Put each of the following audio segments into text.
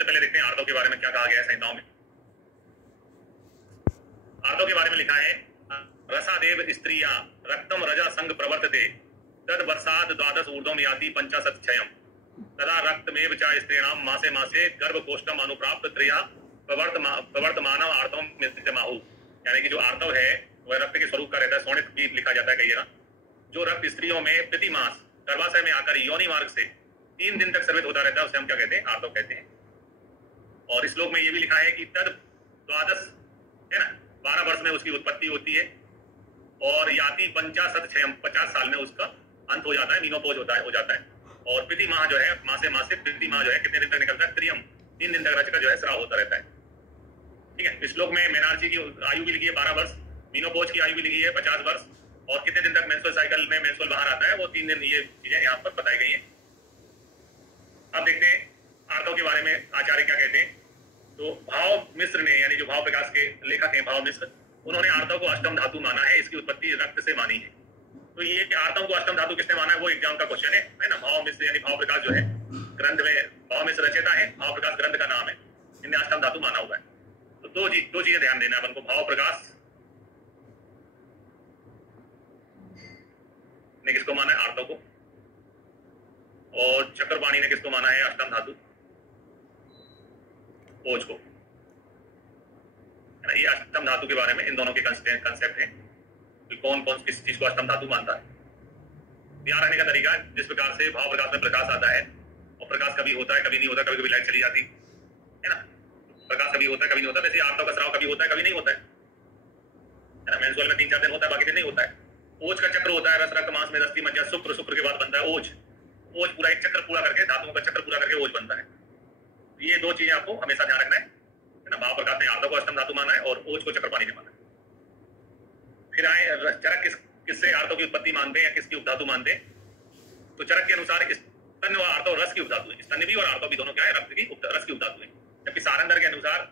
सबसे पहले देखते हैं आर्तव के बारे में क्या कहा गया है संहिताओं में। आर्तव के बारे में लिखा है रसादेव स्त्रिया रक्तम रजा संग प्रवर्तते तद वर्षाद द्वादश ऊर्ध्वम याति पंचाशत क्षयम तदा रक्तमेव च स्त्रीणाम मासे मासे गर्भकोष्ठम अनुप्राप्त त्रया प्रवर्तमान आर्तवम मृत्यमाहु। यानी कि जो आर्तव है वह रक्त के स्वरूप का रहता है, सोनित भी लिखा जाता है कई जगह। जो रक्त स्त्रियों में प्रति मास गर्भाशय में आकर योनि मार्ग से 3 दिन तक स्रवित होता रहता है, उसे हम क्या कहते हैं? आर्तव कहते हैं। और इस श्लोक में ये भी लिखा है कि तद द्वादश है ना, 12 वर्ष में उसकी उत्पत्ति होती है और याति 50 साल में उसका अंत हो जाता है, मीनोपोज हो जाता है। और प्रति माह जो है, मासे मासे प्रति माह जो है कितने दिन तक निकलता है? त्रियम, 3 दिन तक रच का जो है स्राव होता रहता है। ठीक है। इस श्लोक में मेनार्ची की आयु भी लिखी है 12 वर्ष, मीनोपोज की आयु भी लिखी है 50 वर्ष, और कितने दिन तक मेंस्ट्रुअल साइकिल में मेंस्ट्रुअल बाहर आता है वो 3 दिन। ये चीजें यहाँ पर बताई गई हैं। अब देखते हैं आर्तव के बारे में आचार्य क्या कहते हैं। तो भाव मिश्र ने, यानी जो भाव प्रकाश के लेखक हैं भाव मिश्र, उन्होंने आर्तव को अष्टम धातु माना है, इसकी उत्पत्ति रक्त से मानी है। तो ये आर्तव को अष्टम धातु किसने माना है, वो एग्जाम का क्वेश्चन है ना। भाव मिश्र यानी भाव प्रकाश जो है ग्रंथ में, भाव मिश्र रचयिता है, भाव प्रकाश ग्रंथ का नाम है, इनने अष्टम धातु माना हुआ है। तो दो चीजें ध्यान देना है अपन को। भाव प्रकाश ने किसको माना है? आर्तव को। और चक्रपाणी ने किसको माना है? अष्टम धातु ओज को। ये अष्टम धातु के बारे में इन दोनों के कंसेप्ट हैं कि कौन कौन किस चीज को अष्टम धातु मानता है। ध्यान रखने का तरीका, जिस प्रकार से भाव प्रकाश में प्रकाश आता है, और प्रकाश कभी होता है कभी नहीं होता, कभी कभी लाइट चली जाती है ना, प्रकाश कभी होता है कभी नहीं होता। वैसे आर्तव का स्राव कभी होता है कभी नहीं होता है ना। मेंस्ट्रुअल में 3-4 दिन होता है, बाकी दिन नहीं होता है। ओज का चक्र होता है, रस रक्त मांस में अस्थि मज्जा शुक्र, शुक्र के बाद बनता है ओज। ओज पूरा एक चक्र पूरा करके, धातुओं का चक्र पूरा करके ओज बनता है। ये 2 चीजें आपको हमेशा ध्यान रखना है ना। भाव प्रकाश ने आर्तव को अष्टम धातु माना है और ओज को चक्रपाणी ने माना है। फिर आए चरक, किससे आर्तव की उत्पत्ति मानते हैं या किसकी उपधातु मानते हैं? तो चरक के अनुसार स्तन और आर्तव रस की उपधातु है। स्तन भी और आर्तव भी दोनों क्या है? रस की उपधातु है। जबकि सारंदर के अनुसार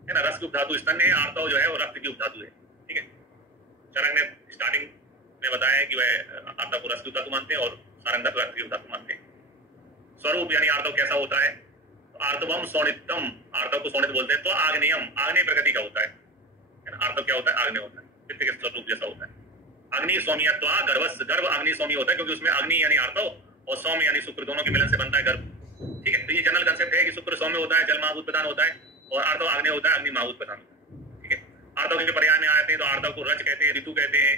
है ना, रस की उपधातु स्तन है, आर्तव जो है वो रक्त की उपधातु है। ठीक है। चरक ने स्टार्टिंग में बताया कि वह आर्तव को रस की उपधातु मानते हैं और सारंदर को रक्त की उपधातु मानते हैं। स्वरूप यानी आर्तव कैसा होता है? तो आर्तवम सोनितम, आर्तव को सोनित बोलते हैं। तो आग्नेयम, आग्नेय प्रकृति का होता है। आर्तव क्या होता है? आग्नेय होता है, पित्त के स्वरूप जैसा होता है। अग्नि सौम्यत्वा गर्भ, गर्भ अग्नि सौम्य होता है क्योंकि उसमें अग्नि यानी आर्तव और सौम्य यानी शुक्र, दोनों के मिलन से बनता है गर्भ। ठीक है। तो ये जनरल कंसेप्ट है कि शुक्र सौम्य होता है, जल महाभूत प्रधान होता है, और आर्तव आग्नेय होता है, अग्नि महाभूत प्रधान होता है। ठीक है। आर्तव के पर्याय में आते हैं तो आर्तव को रज कहते हैं, ऋतु कहते हैं,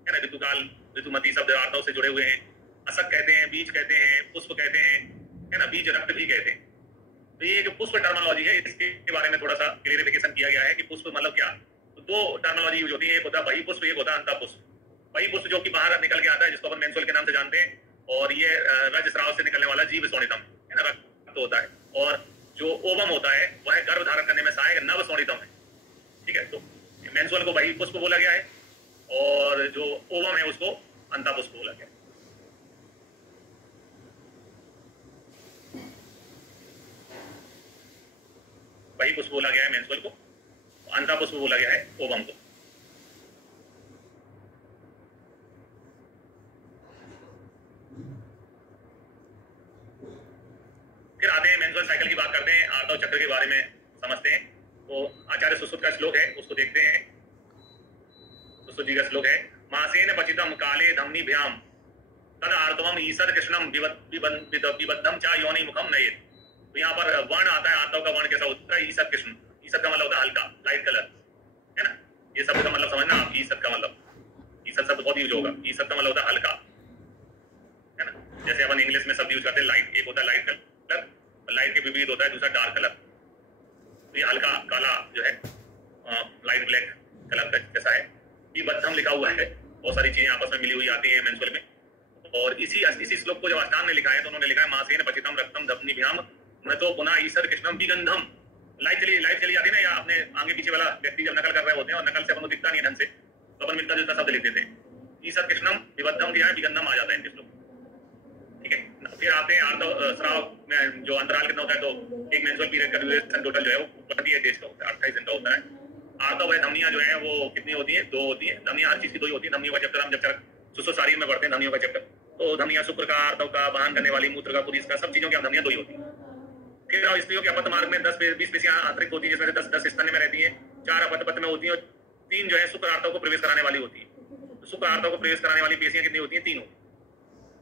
है ना, ऋतुकाल, ऋतुमती शब्द आर्तव से जुड़े हुए हैं। असक कहते हैं, बीज कहते हैं, पुष्प कहते हैं, है ना, बीज रक्त भी कहते हैं। तो ये जो पुष्प टर्मिनोलॉजी है इसके बारे में थोड़ा सा क्लियरिफिकेशन किया गया है कि पुष्प मतलब क्या। तो 2 टर्मिनोलॉजी यूज होती है, एक होता है बही पुष्प, एक होता है अंतः पुष्प। बही पुष्प जो कि बाहर निकल के आता है, जिसको अपन मेंस्ट्रुअल के नाम से जानते हैं, और ये रज स्राव से निकलने वाला जीव सोनितम है ना, रक्त होता है। और जो ओवम होता है वह गर्भ धारण करने में सहायक नव सोनितम है। ठीक है। तो मेंस्ट्रुअल को बही पुष्प बोला गया है और जो ओवम है उसको अंतः पुष्प बोला गया है। बही पुष्प बोला गया है मेंस्ट्रुअल को, अंतः पुष्प बोला गया है ओवम को। फिर आते हैं मेंस्ट्रुअल साइकिल की बात करते हैं, आर्तव चक्र के बारे में समझते हैं। तो आचार्य सुश्रुत का श्लोक है, उसको देखते हैं। सुश्रुत जी का श्लोक है, मासेन पचितम काले धमनीभ्याम तद आर्तवम ईसद कृष्णम विबद्धम चा योनि मुखम नयेत। तो यहाँ पर वर्ण आता है, आर्तव का वर्ण कैसा होता है? ईसद कृष्ण। ईसद का मतलब होता है हल्का, लाइट कलर, है ना। ये शब्द का मतलब समझना आप, ईसद का मतलब, ईसद शब्द बहुत यूज होगा। ईसद का मतलब होता है हल्का, है ना। जैसे अपन इंग्लिश में शब्द यूज करते हैं लाइट, एक होता है लाइट कलर, लाइट के विपरीत होता है दूसरा डार्क कलर। तो ये हल्का काला जो है लाइट ब्लैक कलर का जैसा है। ये बद्धम लिखा हुआ है, बहुत सारी चीजें आपस में मिली हुई आती है मेंस्ट्रुअल में। और इसी श्लोक को जब अष्टांग ने लिखा है तो उन्होंने लिखा है मासेन पचितम रक्तम धमनीभ्याम मृतो पुनः ईसर कृष्णम विगंधम। लाइट चली जाती है ना, या अपने आगे पीछे वाला व्यक्ति जब नकल कर रहे होते हैं और नकल से अपन को दिखता नहीं ढंग से, तो अपन मिलता जुलता शब्द लिख देते हैं। ईसर कृष्णम विबद्धम दिया है, विगंधम आ जाता है इनके श्लोक। ठीक है। फिर आते हैं आर्तव स्राव में जो अंतराल कितना होता है, तो एक मेंस्ट्रुअल पीरियड का ड्यूरेशन टोटल जो है वो 28 डेज का होता है, 28 दिन का होता है। आर्तव है धमनियां जो है वो कितनी होती है? 2 होती है। धमनियां हर चीज की 2 ही होती है। धमनियों का चैप्टर हम जब सुसु सारी में पढ़ते हैं धमनियों का चैप्टर, तो धमनियां शुक्र का, आर्तव का, वहन करने वाली मूत्र का, पुरुष का, सब चीजों की धमनियां 2 ही होती है फिर स्त्रियों के अपत्य मार्ग में 10-20 पेशियां आंतरिक होती है, जिसमें से 10 स्तन में रहती हैं, 4 अपत्य में होती हैं और 3 जो है शुक्र आर्तव को प्रवेश कराने वाली होती है। तो शुक्र आर्तव को प्रवेश कराने वाली पेशियां कितनी होती हैं? 3 होती हैं।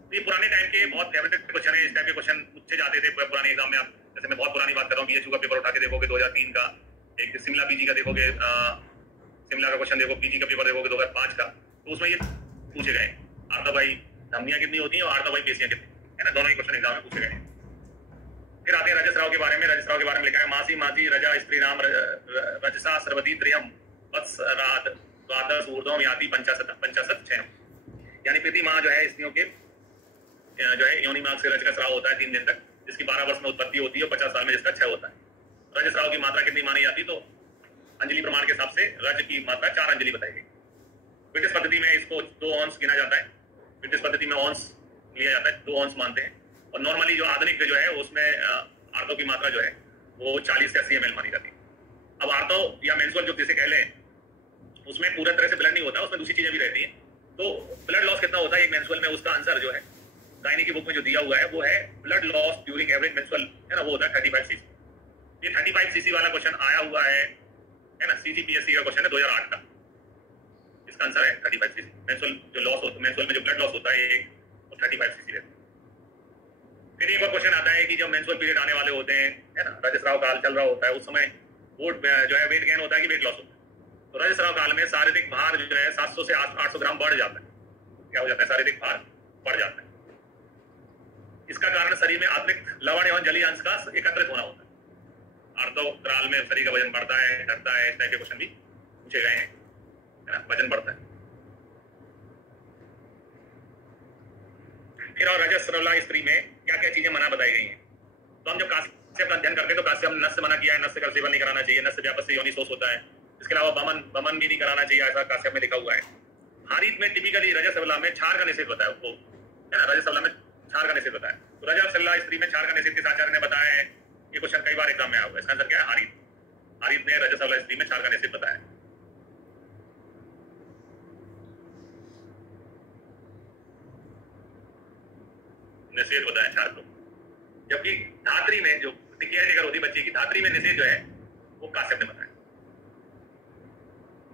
तो ये पुराने टाइम के बहुत फेवरेट क्वेश्चन है। इस टाइप के क्वेश्चन पूछे जाते थे पुराने एग्जाम में। आप जैसे मैं बहुत पुरानी बात कर रहा हूँ, बीएचयू का पेपर उठा के देखोगे 2003 का, एक शिमला पीजी का देखोगे, शिमला का क्वेश्चन देखो, पीजी का पेपर देखोगे 2005 का, तो उसमें ये पूछे गए आर्तव भाई धमनियां कितनी होती हैं और आर्तव भाई पेशियां कितनी है ना, दोनों ही क्वेश्चन एग्जाम में पूछे गए। फिर आते हैं रजस्राव के बारे में। रजस्राव के बारे में लिखा है मासी मासी रजा स्त्री नाम रजसा सर्वती त्रियम वत्स रात द्वादश ऊर्ध्वम याति पंचाशत क्षय, यानी प्रति माह जो है स्त्रियों के जो है योनि मार्ग से रज का स्राव होता है 3 दिन तक, जिसकी 12 वर्ष में उत्पत्ति होती है और 50 साल में जिसका क्षय होता है। रजस्राव की मात्रा कितनी मानी जाती? तो अंजलि प्रमाण के हिसाब से रज की मात्रा 4 अंजलि बताई गई। ब्रिटिश पद्धति में इसको 2 ऑन्स गिना जाता है। ब्रिटिश पद्धति में ऑन्स लिया जाता है, 2 ऑन्स मानते हैं। और नॉर्मली जो आधुनिक जो है उसमें आर्तव की मात्रा जो है वो 40 से 80 ml मानी जाती है। अब आर्तव या मेंस्ट्रुअल जो जिसे कह लें, उसमें पूरा तरह से ब्लड नहीं होता, उसमें दूसरी चीजें भी रहती हैं। तो ब्लड लॉस कितना होता है एक मेंस्ट्रुअल में? उसका आंसर जो है गायनी की बुक में जो दिया हुआ है वो है blood loss during average menstrual है ना, वो होता है 35 cc। ये 35 cc वाला क्वेश्चन आया हुआ है ना, CGPSC का क्वेश्चन है 2008 का। इसका आंसर है 35 cc। मेंस्ट्रुअल जो लॉस होता है, मेंस्ट्रुअल में जो ब्लड लॉस होता है एक, वो 35 cc रहता है। फिर एक और क्वेश्चन आता है कि जब मेंस्ट्रुअल पीरियड आने वाले होते हैं है ना, रजस्राव काल चल रहा होता है, उस समय वो जो है वेट गेन होता है कि वेट लॉस होता है? तो रजस्राव काल में शारीरिक भार जो है 700 से 800 ग्राम बढ़ जाता है। क्या हो जाता है? शारीरिक भार बढ़ जाता है। इसका कारण शरीर में अतिरिक्त लवण एवं जलीय अंश का एकत्रित होना होता है। आर्तव काल में शरीर का वजन बढ़ता है, घटता है, इस टाइप के क्वेश्चन भी पूछे गए हैं है ना, वजन बढ़ता है। फिर और रजस्रवला स्त्री में क्या क्या चीजें मना बताई गई हैं? तो हम जब काश्यप का अध्ययन करते हैं तो काश्यप ने नस्य मना किया है, नस्य का सेवन नहीं कराना चाहिए, नस्य व्यापक से योनि शोष होता है। इसके अलावा बमन भी नहीं कराना चाहिए, ऐसा काश्यप में लिखा हुआ है। हारीत में टिपिकली रजस्रवला में छार का निषेध बताया उसको है ना, रजस्रवला में छार का निषेध बताया। तो रजस्रवला स्त्री में छार का निषेध किस आचार्य ने बताया है? ये क्वेश्चन कई बार एग्जाम में आया हुआ है। इसका आंसर क्या है? हारीत। हारीत ने रजस्रवला स्त्री में छार का निषेध बताया। निषेध बताया छार को। जबकि धात्री में जो केयर टेकर होती बच्चे की, धात्री में निषेध जो है वो काश्यप ने बताया।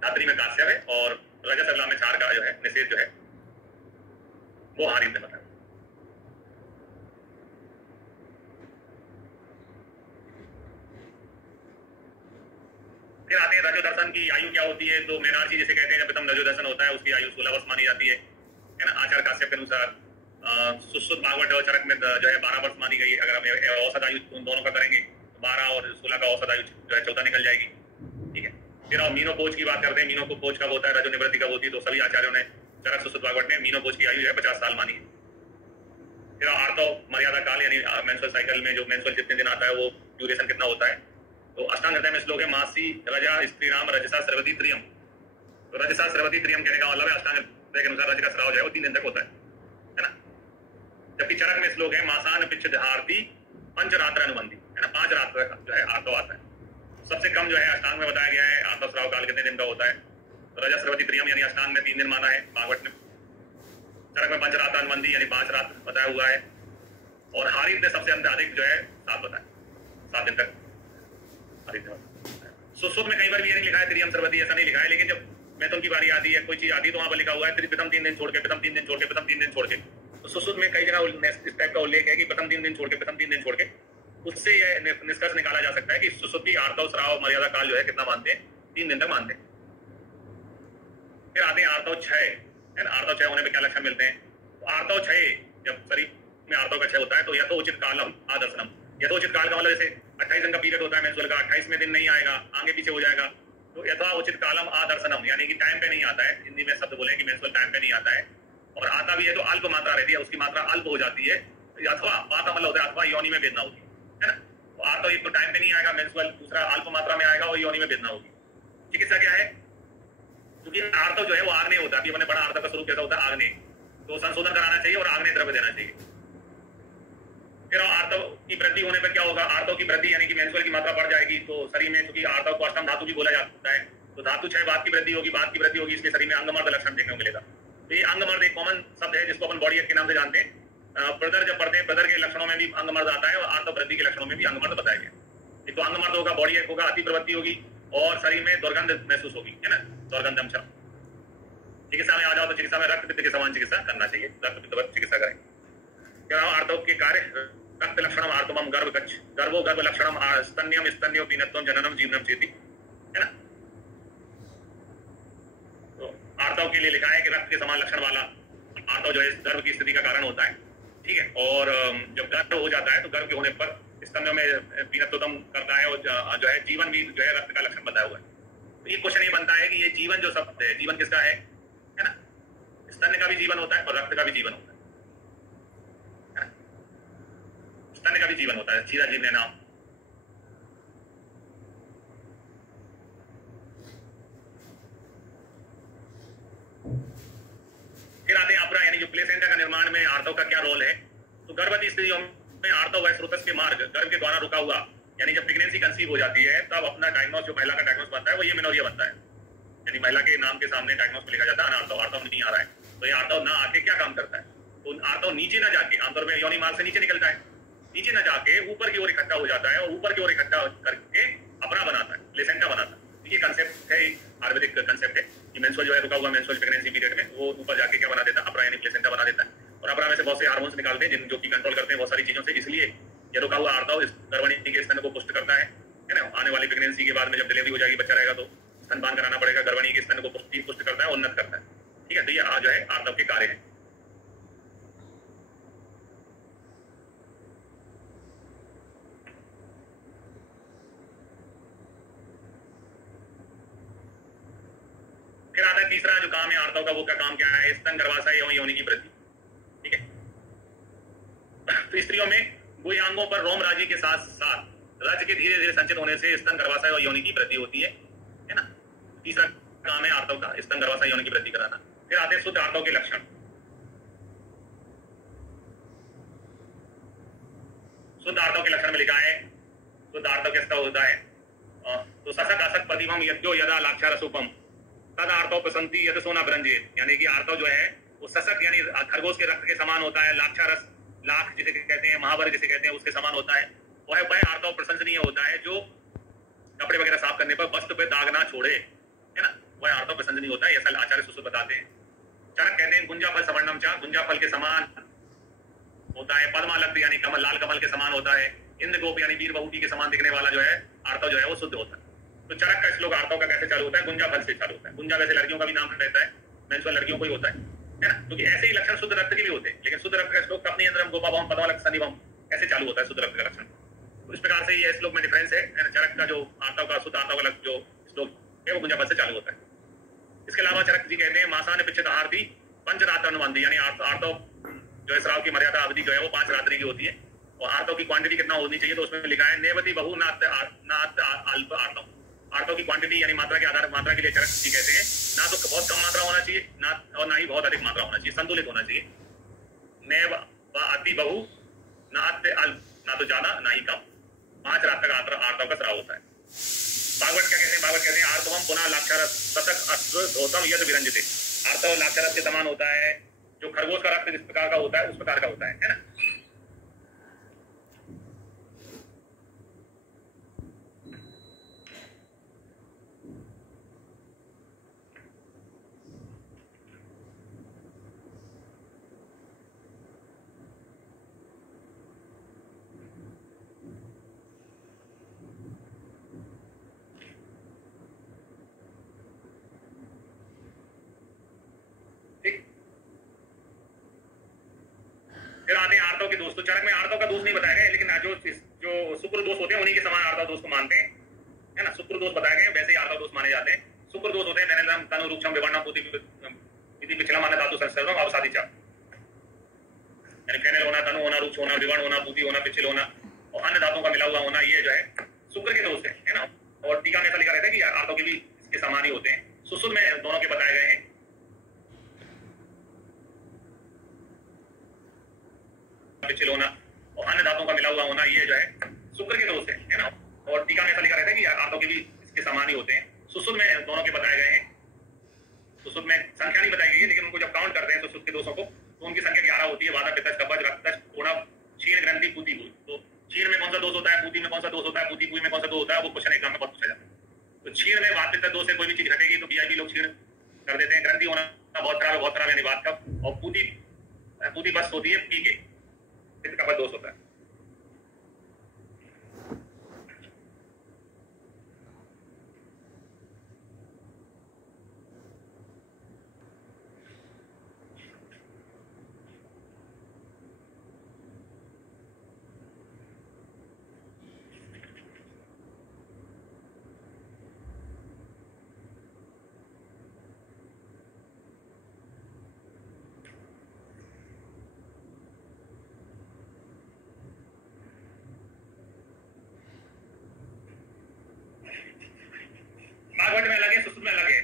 धात्री में काश्यप है और रजस्रवला में छार का जो है निषेध जो है वो हारीत ने बताया। फिर आते हैं रजोदर्शन की आयु क्या होती है? तो मेनार्ची जिसे कहते हैं, जब प्रथम रजोदर्शन होता है उसकी आयु 16 वर्ष मानी जाती है ना। आचार्य काश्यप के अनुसार सुश्रुत भागवत और चरक में जो है 12 वर्ष मानी गई है। अगर हम औसत आयु उन दोनों का करेंगे तो 12 और 16 का औसत आयु जो है 14 निकल जाएगी। ठीक है। फिर हम मीनोपोज की बात करते हैं। मीनोपोज कब होता है? रजो निवृत्ति कब होती है? तो सभी आचार्यों ने चरक सुश्रुत भागवत में मीनोपोज की आयु जो है 50 साल मानी है। फिर आर्तव मर्यादा काल यानी मेंस्ट्रुअल साइकिल में जो मेंस्ट्रुअल जितने दिन आता है वो ड्यूरेशन कितना होता है? तो अष्टांग हृदय में श्लोक है मासी रजा स्त्री नाम रजसा सर्वती त्रियम। तो रजसा सर्वती त्रियम कहने का मतलब है अष्टांग हृदय के अनुसार रज का स्राव जो है वो 3 दिन तक होता है ना। जबकि चरक में श्लोक है मासान पिच्छधारती पंचरात्र अनुबंधी है ना, 5 रात्र जो है आर्तव आता है। सबसे कम जो है अष्टांग में बताया गया है आर्तव स्राव काल कितने दिन का होता है? तो रजा सर्वती त्रियम यानी अष्टांग में 3 दिन माना है भागवत में। चरक में पंचरात्र अनुबंधी यानी 5 रात्र बताया हुआ है। और हारीत ने सबसे अधिक जो है 7 बताया, 7 दिन तक हारीत ने। सुश्रुत में कई बार भी ये नहीं लिखा है त्रियम सर्वती, ऐसा नहीं लिखा है। लेकिन जब मैथुन की बारी आती है, कोई चीज आती है, तो वहां पर लिखा हुआ है प्रथम 3 दिन छोड़ के, प्रथम 3 दिन छोड़ के, प्रथम 3 दिन छोड़ के। तो सुश्रुत में कई जगह इस टाइप का उल्लेख है कि प्रथम 3 दिन छोड़ के, प्रथम 3 दिन छोड़ के। उससे यह निष्कर्ष निकाला जा सकता है कि सुश्रुत की आर्तव स्राव मर्यादा काल जो है कितना मानते हैं? 3 दिन तक मानते हैं। फिर आते हैं आर्तव क्षय है ना। आर्तव क्षय होने पर क्या लक्षण मिलते हैं? तो आर्तव क्षय जब शरीर में आर्तव का क्षय होता है तो यथोचित कालम आदर्शनम। यथोचित काल का मतलब जैसे 28 दिन का पीरियड होता है मेंस्ट्रुअल का, 28वें दिन नहीं आएगा, आगे पीछे हो जाएगा। तो यथा उचित कालम आदर्शनम यानी कि टाइम पे नहीं आता है। हिंदी में शब्द बोले कि मेंस्ट्रुअल टाइम पे नहीं आता है, और आता भी है तो अल्प मात्रा रहती है, उसकी मात्रा अल्प हो जाती है। अथवा आता मतलब होता है अथवा योनि में वेदना होगी है ना। तो आर्तव एक तो टाइम पे नहीं आएगा मेंस्ट्रुअल, दूसरा अल्प मात्रा में आएगा और योनि में वेदना होगी। चिकित्सा क्या है? क्योंकि आर्तव जो है वो आग्नेय होता है। अभी हमने पढ़ा आर्तव का स्वरूप कैसा होता है? आग्नेय। तो संशोधन कराना चाहिए और आग्नेय द्रव्य देना चाहिए। फिर आर्तव की वृद्धि होने पर क्या होगा? आर्तव की वृद्धि यानी कि मेंस्ट्रुअल की मात्रा बढ़ जाएगी। तो शरीर में चूंकि आर्तव को अष्टम धातु भी बोला जाता है, तो धातु क्षय बाद की वृद्धि होगी, बाद की वृद्धि होगी, इसके शरीर में अंगमर्द लक्षण देखने को मिलेगा। तो ये अंगमर्द एक कॉमन शब्द है जिसको अपन बॉडी एक के नाम से जानते हैं। प्रदर जब पढ़ते हैं, प्रदर के लक्षणों में भी अंगमर्द आता है और आर्तव वृद्धि के लक्षणों में भी अंगमर्द बताया एक तो अंग मर्द होगा, बॉडी एक होगा, अति प्रवृत्ति होगी और शरीर में दुर्गंध महसूस होगी, है ना, दुर्गंधम शम। चिकित्सा में आ जाओ तो चिकित्सा में रक्त पित्त के समान चिकित्सा करना चाहिए, रक्त पित्त चिकित्सा करें। क्या आर्तव के कार्य रक्त लक्षणम आर्तवम गर्भ कच्छ गर्भो गर्भ लक्षणम स्तन्यम स्तन्यो पीनत्वम जननम जीवनम चेति, है ना। तो आर्तव के लिए लिखा है कि रक्त के समान लक्षण वाला आर्तव जो है गर्भ की स्थिति का कारण होता है, ठीक है। और जब गर्भ हो जाता है तो गर्भ के होने पर स्तन्यों में पीनत्वम करता है और जो है जीवन भी जो है रक्त का लक्षण बताया हुआ है। तो ये क्वेश्चन ये बनता है कि ये जीवन जो शब्द है, जीवन किसका है ना। स्तन्य का भी जीवन होता है और रक्त का भी जीवन होता है, स्तन्य का भी जीवन होता है, सीधा जीवन नाम। फिर आते हैं अपरा, यानी जो प्लेसेंटा का निर्माण में आर्तव का क्या रोल है। तो गर्भवती स्त्रियों में आर्तव व स्रोतस के मार्ग गर्भ के द्वारा रुका हुआ, यानी जब प्रेगनेंसी कंसीव हो जाती है तब अपना डायग्नोस, जो महिला का डायग्नोस बनता है वो ये मेनोरिया बनता है, यानी महिला के नाम के सामने डायग्नोस में लिखा जाता है आर्तव, आर्तव नहीं आ रहा है। तो ये आर्तव ना आके क्या काम करता है, तो आर्तव नीचे ना जाके, आमतौर में योनि मार्ग से नीचे निकलता है, नीचे ना जाके ऊपर की ओर इकट्ठा हो जाता है और ऊपर की ओर इकट्ठा करके अपरा बनाता है, प्लेसेंटा बनाता है। ये कंसेप्ट है, आयुर्वेदिक कंसेप्ट है कि मेंस्ट्रुअल जो है रुका हुआ मेंस्ट्रुअल प्रेगनेंसी पीरियड में वो ऊपर जाके क्या बना देता है, अपरा यानी प्लेसेंटा बना देता है। और अपरा में से बहुत से हार्मोन्स निकालते हैं जिन जो कि कंट्रोल करते हैं बहुत सारी चीजों से, इसलिए ये रुका हुआ आर्तव इस गर्भवती के स्तन को पुष्ट करता है ना। आने वाली प्रेगनेंसी के बाद में जब डिलीवरी हो जाएगी, बच्चा रहेगा तो स्तनपान कराना पड़ेगा, गर्भवती के स्तन को पुष्ट करता है, उन्नत करता है, ठीक है। तो ये जो है आर्तव के कार्य है। फिर आता है तीसरा जो काम है आर्तव का, वो क्या काम क्या है, स्तन गर्भाशय एवं योनि की वृद्धि, ठीक है। तो स्त्रियों में गुह्यांगों पर रोम राजी के साथ साथ रज के धीरे धीरे संचित होने से स्तन गर्भाशय और योनि की वृद्धि होती है ना। तीसरा काम है आर्तव का, स्तन गर्भाशय योनि की वृद्धि कराना। फिर आते हैं शुद्ध आर्तव के लक्षण। शुद्ध आर्तव के लक्षण में लिखा है, शुद्ध आर्तव कैसा होता है, तो सशक असक प्रतिभम यद्यो यदा लाक्षारसूपम तद आर्तव प्रसंति यद सोना ब्रंजेत, यानी कि आर्तव जो है वो सशक यानी खरगोश के रक्त के समान होता है, लाक्षारस लाख जिसे कहते हैं, महावर जिसे कहते हैं, उसके समान होता है। वह आर्तव प्रशंसनीय होता है जो कपड़े वगैरह साफ करने पर वस्त्र पे दाग ना छोड़े, है ना, वह आर्तव प्रशंसनीय होता है, ऐसा आचार्य सुश्रुत बताते हैं। चरक कहते हैं गुंजा फल सवर्णम चा, गुंजा फल के समान होता है। पद्मालक यानी कमल, लाल कमल के समान होता है। इंद्र गोप यानी वीर बहुटी के समान दिखने वाला जो है आर्तव जो है वो शुद्ध होता है। तो चरक का श्लोक आर्तव का कैसे चालू होता है, गुंजा फल से चालू होता है। गुंजा वैसे लड़कियों का भी नाम रहता है, मेंस्ट्रुअल लड़कियों को ही होता है ना, क्योंकि ऐसे ही लक्षण शुद्ध रक्त के भी होते हैं, लेकिन शुद्ध रक्त का श्लोक अपनी इंद्रम गोपाभम पद्मालक सन्निभम ऐसे चालू होता है शुद्ध रक्त का लक्षण। तो इस प्रकार से ये श्लोक में डिफरेंस है। चरक का जो आर्तव का शुद्ध आर्तव का जो श्लोक है वो गुंजा फल से चालू होता है। इसके अलावा चरक जी कहते हैं मासान पिछत आरती पंचरात्र अनुबंधी, यानी आर्तव जो है श्राव की मर्यादा अवधि जो है वो 5 रात्रि की होती है। और आर्तव की क्वांटिटी कितना होनी चाहिए, तो उसमें लिखा है नेवती बहु नात अल्प आर्तव। आर्तव की क्वांटिटी यानी मात्रा के आधार मात्रा के लिए चरक जी कहते हैं ना तो बहुत कम मात्रा होना चाहिए ना और ना ही बहुत अधिक मात्रा होना चाहिए, संतुलित होना चाहिए। नेव अति बहु ना अत्य अल्प, ना तो ज्यादा ना ही कम। 5 रात तक आर्तव का श्राव होता है। भागवत क्या कहते हैं, भागवत कहते हैं आर्तवम पुनः लाक्षारस सतक अश्व धोतम यद विरंजते। आर्तव लाक्षारस के समान होता है, जो खरगोश का रक्त जिस प्रकार का होता है उस प्रकार का होता है ना। फिर आते हैं आर्तव के दोष। तो चरक में आर्तव का दोष नहीं बताया गया, लेकिन जो शुक्र दोष होते हैं उन्हीं के समान आर्तव दोष को मानते हैं, है ना। शुक्र दोष बताए गए वैसे ही आर्तव दोष माने जाते हैं। शुक्र दोष होते हैं तनु तनु रूक्षम विवर्णम पुति पिछला माने धातु संसर्गम अवसादी चा, यानी फेनल होना, तनु होना, रूक्ष होना, विवर्ण होना, पुति होना, पिछल होना और अन्य धातुओं का मिला हुआ होना, ये जो है शुक्र के दोष है ना। और टीका में ऐसा लिखा रहता है कि आर्तव के भी इसके समान ही होते हैं। सुश्रुत में दोनों के बताए गए हैं। पिछल होना और अन्य धातुओं का मिला हुआ होना, ये जो है शुक्र के दोष है ना। और टीका में ऐसा लिखा रहता है कि आर्तव के भी इसके समान ही होते हैं। सुश्रुत में दोनों के बताए गए हैं। सुश्रुत में संख्या नहीं बताई गई है, लेकिन उनको जब काउंट करते हैं सुश्रुत के दोषों को तो उनकी संख्या 11 होती है। वादा, पित्त, कब्ज, रक्त, कोना, क्षीण, ग्रंथि, पूति। तो क्षीण में कौन सा दोष होता है, पूति में कौन सा सा दोष होता है, पूती पुई में कौन सा दोष होता है, वो क्वेश्चन एग्जाम में बहुत पूछा जाता है। तो छीण में वात पित्त दोष से कोई भी चीज घटेगी तो वीआईपी लोग छीण कर देते हैं। ग्रंथि होना बहुत खराब है, बहुत खराब है बात का। और पूती बस होती है पी के, पित्त का दोष होता है। भागवत में अलग है, सुश्रुत में अलग है।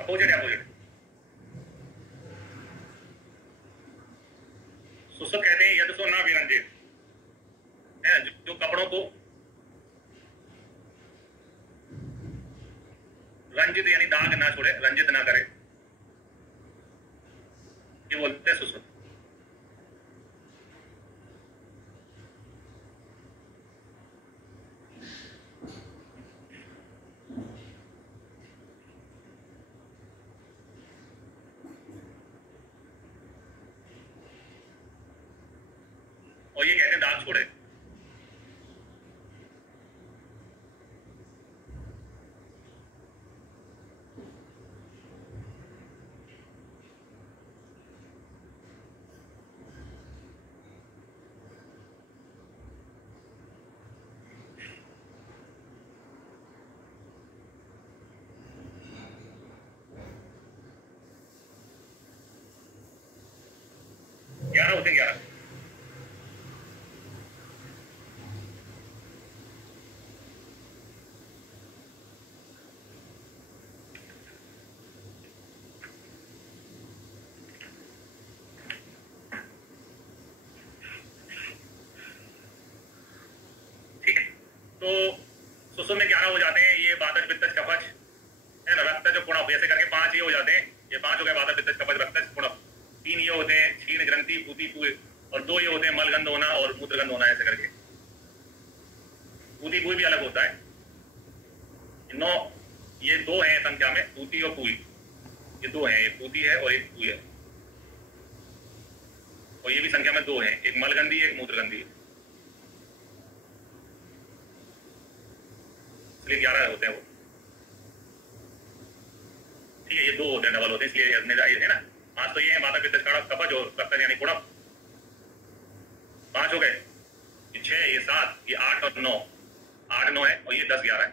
अपोजिट है, अपोजिट। सुसुत कहते हैं यदसो ना विरंजित है, जो कपड़ों को रंजित यानी दाग ना छोड़े, रंजित ना करे, ये बोलते हैं सुसुत। और ये कहते हैं दाग छोड़े। ग्यारह होते 11। ठीक है, तो सुसु में 11 हो जाते हैं। ये बादज पित्तज कफज है ना, रक्त जो पुणप, ऐसे करके 5 ये हो जाते हैं। ये 5 हो गए, बादज पित्तज कफज रक्त पुणप। 3 ये होते हैं क्षीण ग्रंथि पूती पुए, और 2 ये होते हैं मलगंध होना और मूत्रगंध होना, ऐसे करके। पूती पुई भी अलग होता है। 9 ये 2 हैं संख्या में, पूती और पुई, ये 2 हैं, एक पूती है और एक पुई है। और ये भी संख्या में 2 हैं, एक मलगंधी एक मूत्रगंधी, इसलिए 11 होते हैं वो। ठीक है, ये 2 होते हैं, डबल होते हैं, इसलिए है ना। 5 तो ये है माता पित्त कफज और रक्त यानी कुणप। 5 हो गए, ये 6, ये 7, ये 8 और 9, 8 9 है, और ये 10 11 है।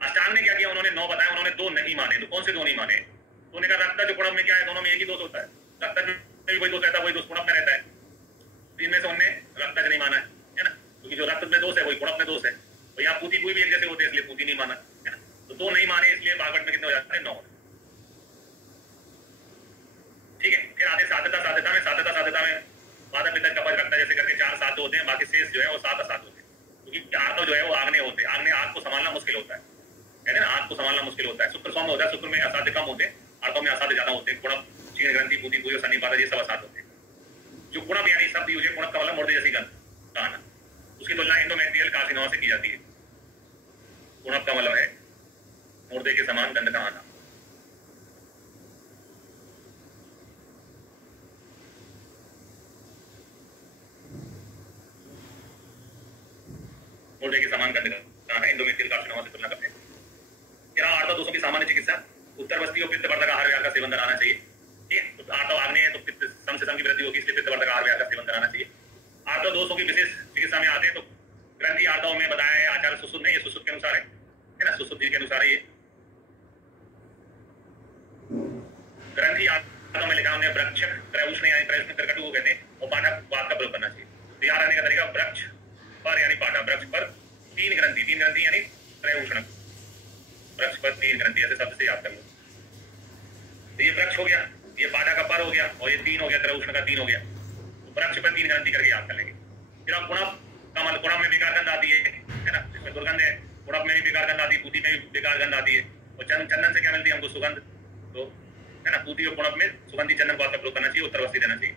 अष्टांग ने क्या किया, उन्होंने 9 बताया, उन्होंने 2 नहीं माने। तो कौन से 2 नहीं माने? तो उन्होंने कहा रक्त जो कुणप में क्या है, दोनों में एक ही दोष होता है। रक्त में भी वही दोष रहता है, वही दोष कुणप में रहता है। इनमें से उन्होंने रक्त नहीं माना है ना, क्योंकि जो रक्त में दोष है वही कुणप में दोष है। तो यहाँ पूती पुई भी एक जैसे होते हैं, इसलिए पूती नहीं माना है ना। तो 2 नहीं माने, इसलिए भागवत में कितने हो जाते हैं? 9। ठीक है, फिर आते साध्यता में माता पिता कफज रक्त जैसे करके 4 7 होते हैं, बाकी शेष जो है वो 7 7 होते हैं। क्योंकि आत्मा जो है वो आग्नेय होते हैं। आग्नेय आग को संभालना मुश्किल होता है, कहते हैं ना, आग को संभालना मुश्किल होता है। शुक्र सौम्य होता है, शुक्र में असाध्य कम होते हैं, आर्तों में असाध्य ज्यादा होते हैं। कुणप, क्षीण ग्रंथि, पूती पुई और सन्निपात, ये सब असाध्य होते हैं। जो कुणप यानी शब्द यूज है, कुणप का मतलब मुर्दे जैसी गंध का आना, उसकी तुलना एंडोमेट्रियल कार्सिनोमा से की जाती है। कुणप का मतलब है मुर्दे के समान गंध का आना। मुर्दे के समान गंध का आना एंडोमेट्रियल कार्सिनोमा से तुलना करते हैं। 11 दोषों की सामान्य चिकित्सा। उत्तर बस्ती और पित्त वर्धक आहार विहार का सेवन कराना चाहिए। आर्तव आग्नेय है तो पित्त सम से सम की वृद्धि होगी, इसलिए पित्तवर्धक आहार व्याध का सेवन कराना चाहिए। आर्तव दोषों की विशेष चिकित्सा में आते हैं तो ग्रंथि आर्तव में बताया है आचार्य सुश्रुत ने, ये सुश्रुत के अनुसार है ना, सुश्रुत जी के अनुसार है ये। ग्रंथि आर्तव में लिखा उन्हें वृक्ष त्रयोष्ण यानी त्रयोष्ण कर्कटु को कहते हैं, और पाठा वात का प्रयोग करना चाहिए। तो याद रखने का तरीका वृक्ष पर यानी पाठा, वृक्ष पर तीन ग्रंथि यानी त्रयोष्ण, वृक्ष पर तीन ग्रंथि, ऐसे शब्द से याद कर लो। तो ये वृक्ष हो गया, ये पाठा का पर हो गया, और ये तीन हो गया, त्रयोष्ण का तीन हो गया। तो वृक्ष पर तीन ग्रंथि करके याद कर लेंगे। फिर आप कुणप का मतलब, कुणप में बेकार गंध आती है ना, इसमें दुर्गंध है, कुणप में भी बेकार गंध आती है, पूती में भी बेकार गंध आती है, और चंदन से क्या मिलती है हमको, सुगंध। तो है ना, पूती और कुणप में सुगंधी चंदन का प्रयोग करना चाहिए, उत्तरवस्ती देना चाहिए।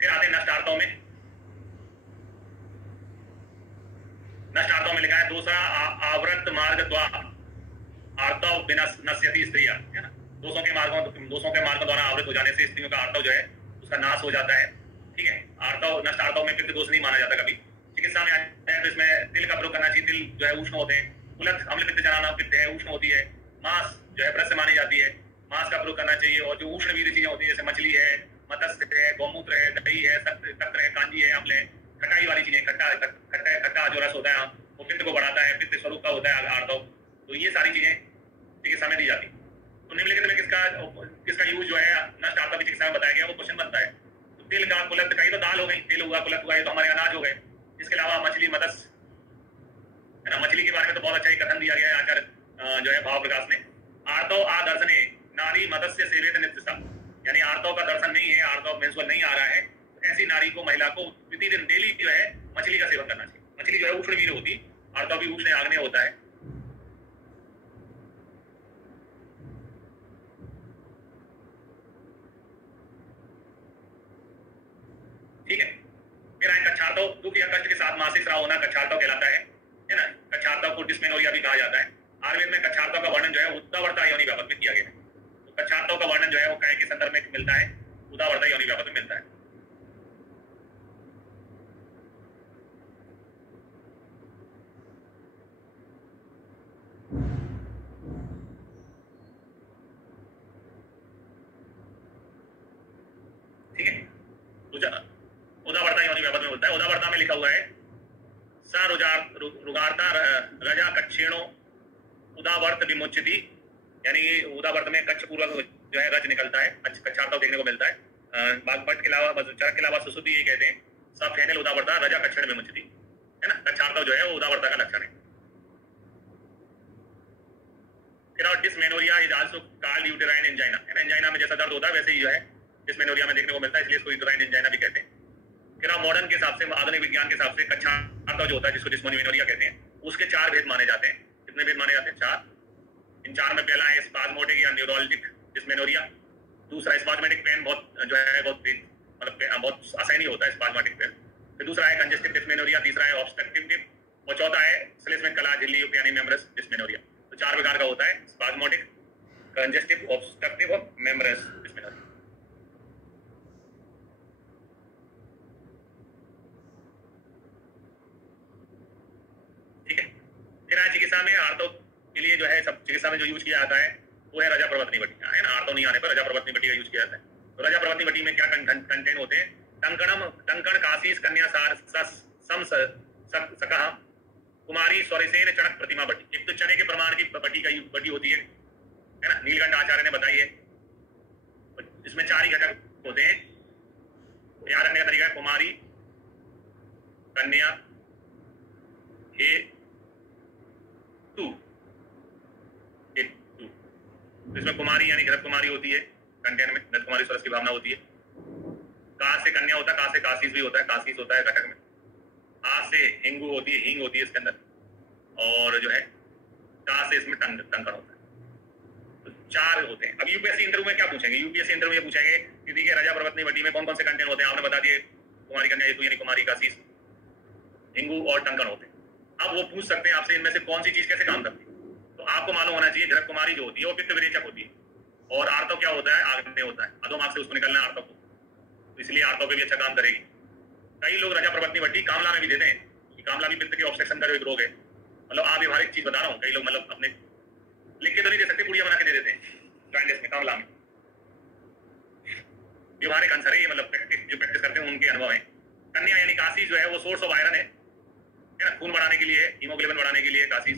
फिर आते हैं नष्ट आर्तव में। नष्ट आर्तव में लिखा है दूसरा आवृत मार्ग द्वारा आर्तव बिना नश्यति स्त्रियां, है ना, दोषों के मार्गों द्वारा आवृत हो जाने से स्त्रियों का आर्तव जो है उसका नाश हो जाता है। ठीक है, आर्तव नष्ट आर्तव में पित्त दोष नहीं माना जाता कभी। चिकित्सा में आते हैं तो इसमें तिल का प्रयोग करना चाहिए। तिल जो है उष्ण होते हैं, कुलथ अम्ल पित्त जनाना पित्त है, उष्ण होती है। मांस जो है प्रस्य मानी जाती है, मांस का प्रयोग करना चाहिए। और जो उष्ण वीर चीजें होती है जैसे मछली है, मत्स्य है, गौमूत्र है, दही है, तक्र है, कांजी है, अम्ल है, खटाई वाली चीजें, खट्टा जो रस होता है वो पित्त को बढ़ाता है, पित्त स्वरूप का होता है आर्तव। तो ये सारी चीजें चिकित्सा में दी जाती। तो निम्नलिखित में किसका यूज जो है नष्ट आर्तव की चिकित्सा में बताया गया, वो क्वेश्चन बनता है। तो तिल का, कुलथ का, ये तो दाल हो गई, तिल हुआ, कुलथ हुआ, ये तो हमारे अनाज हो गए। इसके अलावा मछली, मत्स्य, है ना, मछली के बारे में तो बहुत अच्छा ही कथन दिया गया है आचार्य जो है भाव प्रकाश ने। आर्तव आदर्शने नारी मत्स्य सेवित नित्य सब, यानी आर्तव का दर्शन नहीं है, आर्तव मेंस्ट्रुअल नहीं आ रहा है, ऐसी नारी को, महिला को प्रतिदिन डेली जो है मछली का सेवन करना चाहिए। मछली जो है उष्ण वीर होती, आर्तव भी उष्ण आग्नेय होता है। ठीक है, फिर आए कच्छार्तव, दुख या कष्ट के साथ मासिक स्राव होना कच्छार्तव कहलाता है ना। कच्छार्तव को डिस्मेनोरिया भी कहा जाता है। आयुर्वेद में कच्छार्तव का वर्णन जो है उदावर्ता योनि व्यापक में किया गया है। तो कच्छार्तव का वर्णन जो है वो काय के संदर्भ में मिलता है, उदावर्ता योनि व्यापक में मिलता है। ठीक है, उदावर्ता योनि व्यापक में होता है। उदावर्ता में लिखा हुआ है रुगारता रजा कक्षेणो उदावर्त विमुच्यति, यानी उदावर्त में कच्छ पूर्वक जो है रज निकलता है, कच्छार्तव देखने को मिलता है। बागपट के अलावा, चरक के अलावा सुश्रुति ये कहते हैं सब फैनल उदावर्ता रजा कक्षेण विमुच्यति, है ना, कच्छार्तव जो है वो उदावर्ता का लक्षण है। फिर dysmenorrhea is also called uterine angina, angina में जैसा दर्द होता है वैसे ही जो है डिस्मेनोरिया में देखने को मिलता है, इसलिए इसको यूटेराइन एंजाइना भी कहते हैं। फिर मॉडर्न के हिसाब से, आधुनिक विज्ञान के हिसाब से कच्छार्तव जो होता है जिसको डिस्मेनोरिया कहते हैं, उसके 4 भेद माने जाते हैं। कितने भेद माने जाते हैं? 4। इन 4 में पहला है स्पाज्मोटिक या न्यूरोलजिक डिस्मेनोरिया। दूसरा स्पाज्मेटिक पेन, बहुत जो है बहुत मतलब बहुत आसानी होता है स्पाज्मेटिक पेन। फिर दूसरा है कंजेस्टिव डिस्मेनोरिया, तीसरा है ऑब्स्ट्रक्टिव, और चौथा है स्लेस में कला झिल्ली यानी मेम्ब्रेस डिस्मेनोरिया। तो 4 प्रकार का होता है, स्पाज्मोटिक, कंजेस्टिव, ऑब्स्ट्रक्टिव और मेम्ब्रेस डिस्मेनोरिया। ठीक है, फिर चिकित्सा में आर्तव के लिए जो है सब चिकित्सा में जो यूज किया जाता है वो है रजा प्रवर्तनी बटी, है ना। आर्तव नहीं आने पर रजा प्रवर्तनी बटी का यूज किया जाता है। तो रजा प्रवर्तनी बटी में क्या कंटेंट होते हैं? टंकण काशीस कन्या सार सम सकह कुमारी स्वरसेन चणक प्रतिमा बटी। एक तो चने के प्रमाण की बटी का बटी होती है ना, नीलकंठ आचार्य ने बताई है। इसमें 4 ही घटक होते हैं, याद रखने का तरीका है कुमारी, कन्या, हे तू। इसमें कुमारी यानी घृत कुमारी होती है, कंटेंट में घृत कुमारी सरस की भावना होती है। का से कन्या होता है, का से काशीस भी होता है, काशीस होता है घटक में। आ से हिंगू होती है, हींग होती है इसके अंदर, और जो है का से इसमें टंकण होता है। तो 4 होते हैं। अब यूपीएससी इंटरव्यू में क्या पूछेंगे? यूपीएससी इंटरव्यू में पूछेंगे कि देखिए रजा प्रवर्तनी बटी में कौन कौन से कंटेंट होते हैं, आपने बता दिए कुमारी, कन्या, हेतु यानी कुमारी, काशीस, हिंगू और टंकण होते हैं। अब वो पूछ सकते हैं आपसे इनमें से कौन सी चीज कैसे काम करती है। तो आपको मालूम होना चाहिए घृत कुमारी जो होती है वो पित्त विरेचक होती है, और आर्तव क्या होता है? आग्नेय होता है। अधोमार्ग से उसको निकलना है आर्तव को, तो इसलिए आर्तव पे भी अच्छा काम करेगी। कई लोग रजा प्रवर्तनी बटी कामला में भी देते हैं कि कामला भी पित्त के ऑब्स्ट्रक्शन का जो एक रोग है। मतलब आप व्यवहारिक चीज बता रहा हूँ, कई लोग मतलब अपने लिख के तो नहीं दे सकते, पुड़िया बना के दे देते हैं जॉइंट में, कामला में। व्यवहारिक आंसर है ये, मतलब जो प्रैक्टिस करते हैं उनके अनुभव है। कन्या यानी काशी जो है वो सोर्स ऑफ आयरन है ना, खून बढ़ाने के लिए, हीमोग्लोबिन बढ़ाने के लिए काशी।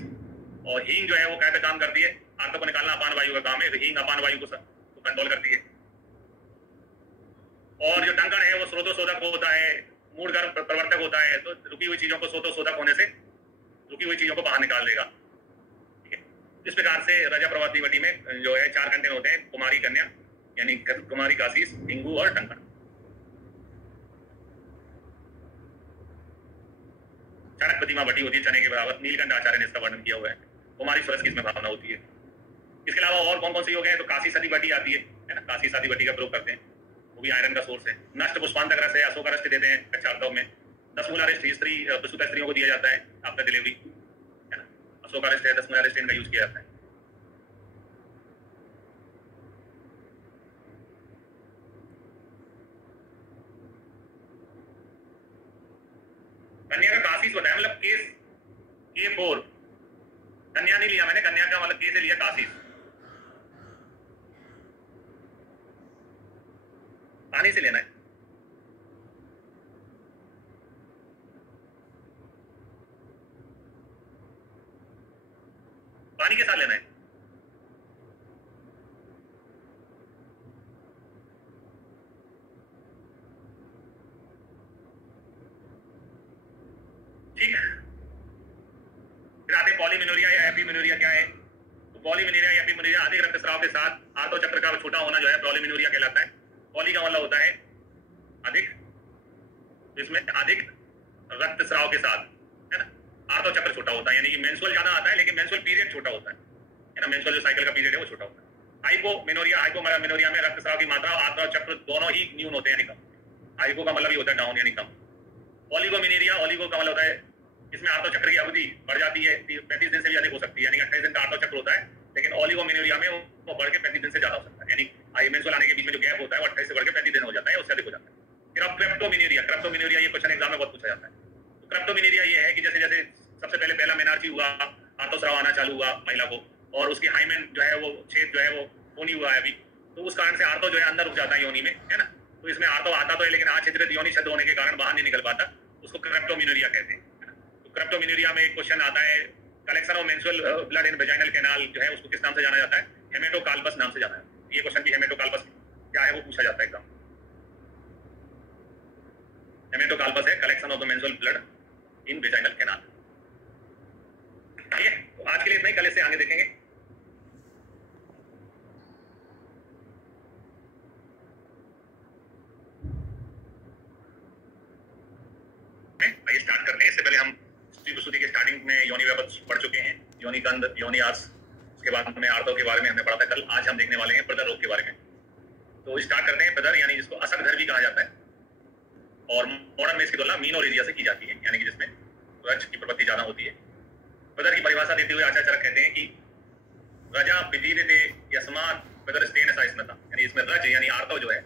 और हींग जो है वो क्या पे काम करती है, आंतों को निकालना अपान वायु का काम है, तो हींग अपान वायु को कंट्रोल करती है। और जो टंकण है वो स्रोतोशोधक होता है, मूड गर्भ प्रवर्तक होता है, तो रुकी हुई चीजों को स्रोतोशोधक होने से रुकी हुई चीजों को बाहर निकाल देगा। ठीक है, इस प्रकार से रजा प्रवादी वटी में जो है 4 कंटेन होते हैं, कुमारी कन्या यानी कुमारी काशीस, हिंगू और टंकण। चाणक प्रतिमा बटी होती है चने के बराबर, नीलकंठ आचार्य ने इसका वर्णन किया हुआ है। कुमारी स्वरस की इसमें भावना होती है। इसके अलावा और कौन कौन सी योग है, तो काशी सदी बटी आती है ना, काशी सदी बटी का प्रयोग करते हैं, वो भी आयरन का सोर्स है। नष्ट पुष्पांतक रस है, अशोक रस देते हैं कच्चा अर्थों में। 10 मूला रिष्ट स्त्री प्रसूता स्त्रियों को दिया जाता है आफ्टर डिलीवरी, है ना, अशोक रिष्ट है, 10 मूला रिष्ट इनका यूज किया जाता है। कन्या का काशीस बताया, मतलब केस K4, कन्या नहीं लिया मैंने, कन्या का मतलब के से लिया काशीस। पानी से लेना है, पानी के साथ लेना है। ठीक, फिर आते पॉलीमिनोरिया या एपिमिनोरिया क्या है, तो पॉलीमिनोरिया या एपिमिनोरिया अधिक रक्तस्राव के साथ आर्तो चक्र का छोटा होना जो है पॉलीमिनोरिया कहलाता है। पॉली का मतलब होता है अधिक, इसमें अधिक रक्तस्राव के साथ, है ना, आर्तो चक्र छोटा होता है, यानी कि मेंस्ट्रुअल ज्यादा आता है लेकिन मेंस्ट्रुअल पीरियड छोटा होता है ना, मेंस्ट्रुअल जो साइकिल का पीरियड है वो छोटा होता है। हाइपोमिनोरिया में रक्तस्राव की मात्रा और आर्तो चक्र दोनों ही न्यून होते हैं यानी कम। हाइपो का मतलब ही होता है डाउन यानी कम। ओलिगोमिनोरिया, ओलिगो का मतलब होता है इसमें आर्तो चक्र की अवधि बढ़ जाती है, 35 दिन से भी अधिक हो सकती है, यानी 28 दिन का आर्तो चक्र होता है, लेकिन ओलिगोमिनोरिया में वो बढ़ के 35 दिन से ज्यादा हो सकता है, यानी मेंस्ट्रुअल आने के बीच में जो गैप होता है वो 28 से बढ़ के 35 दिन हो जाता है, उससे अधिक हो जाता है। फिर अब क्रेप्टोमिनोरिया ये क्वेश्चन एग्जाम में बहुत पूछा जाता है। तो क्रेप्टोमिनोरिया ये है कि जैसे जैसे सबसे पहले पहला मेनार्ची हुआ, आर्तोस्राव आना चालू हुआ महिला को, और उसकी हाइमेन जो है वो छेद जो है वो होनी हुआ है अभी, तो उस कारण से आर्तो जो है अंदर रुक जाता है योनि में, है ना, तो इसमें आर्तो आता तो है लेकिन आछिद्रित योनि छद्म होने के कारण बाहर नहीं निकल पाता, उसको क्रेप्टोमिनोरिया कहते हैं। क्रेप्टोमिनोरिया में एक क्वेश्चन आता है, collection of menstrual blood in vaginal canal जो है उसको किस नाम से जाना जाता है, हेमेटोकाल्पस नाम से जाना जाता है। ये क्वेश्चन भी हेमेटोकाल्पस क्या है वो पूछा जाता है एकदम। हेमेटोकाल्पस है collection of the menstrual blood in vaginal canal. ठीक है, तो आज के लिए इतना ही, कल इससे आगे देखेंगे। आइए स्टार्ट करते हैं। इससे पहले हम प्रसूति के स्टार्टिंग में योनि व्यापक पढ़ चुके हैं, योनि गंध, योनि आर्स, उसके बाद हमने आर्तों के बारे में हमने पढ़ा था कल। आज हम देखने वाले हैं प्रदर रोग के बारे में। तो स्टार्ट करते हैं। प्रदर यानी जिसको असकधर भी कहा जाता है, और मॉडर्न में इसकी तुलना मीन और एरिया से की जाती है, यानी कि जिसमें रज की प्रवृत्ति ज्यादा होती है। प्रदर की परिभाषा देते हुए आचार्य कहते हैं कि रजा विदीरते यस्मात् प्रदर स्तेन साइस्मता, यानी इसमें रज यानी आर्तव जो है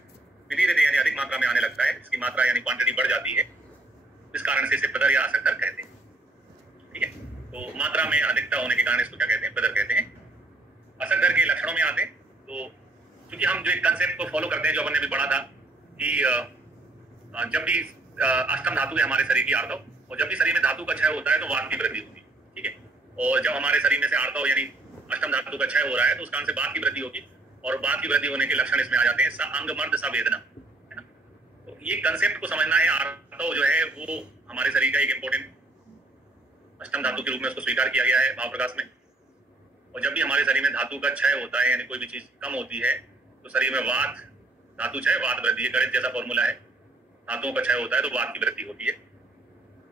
विदीरते यानी अधिक मात्रा में आने लगता है, इसकी मात्रा यानी क्वांटिटी बढ़ जाती है, इस कारण से इसे प्रदर या असकधर कहते हैं। ठीक है, तो मात्रा में अधिकता होने के कारण इसको क्या कहते हैं, प्रदर कहते हैं। असकधर के लक्षणों में आते, तो क्योंकि हम जो एक कंसेप्ट को फॉलो करते हैं जो हमने भी पढ़ा था कि जब भी अष्टम धातु है हमारे शरीर की आर्तव, और जब भी शरीर में धातु का क्षय होता है तो वात की वृद्धि होगी। ठीक है, और जब हमारे शरीर में से आर्तव यानी अष्टम धातु का क्षय हो रहा है तो उस कारण से वात की वृद्धि होगी, और वात की वृद्धि होने के लक्षण इसमें आ जाते हैं, स अंग मर्द स वेदना, है ना। तो ये कंसेप्ट को समझना है, आर्तव जो है वो हमारे शरीर का एक इंपॉर्टेंट अष्टम धातु के रूप में उसको स्वीकार किया गया है भाव प्रकाश में। और जब भी हमारे शरीर में धातु का क्षय होता है यानी कोई भी चीज कम होती है तो शरीर में वात, धातु क्षय वात वृद्धि, गणित जैसा फॉर्मूला है, धातुओं का क्षय होता है तो वात की वृद्धि होती है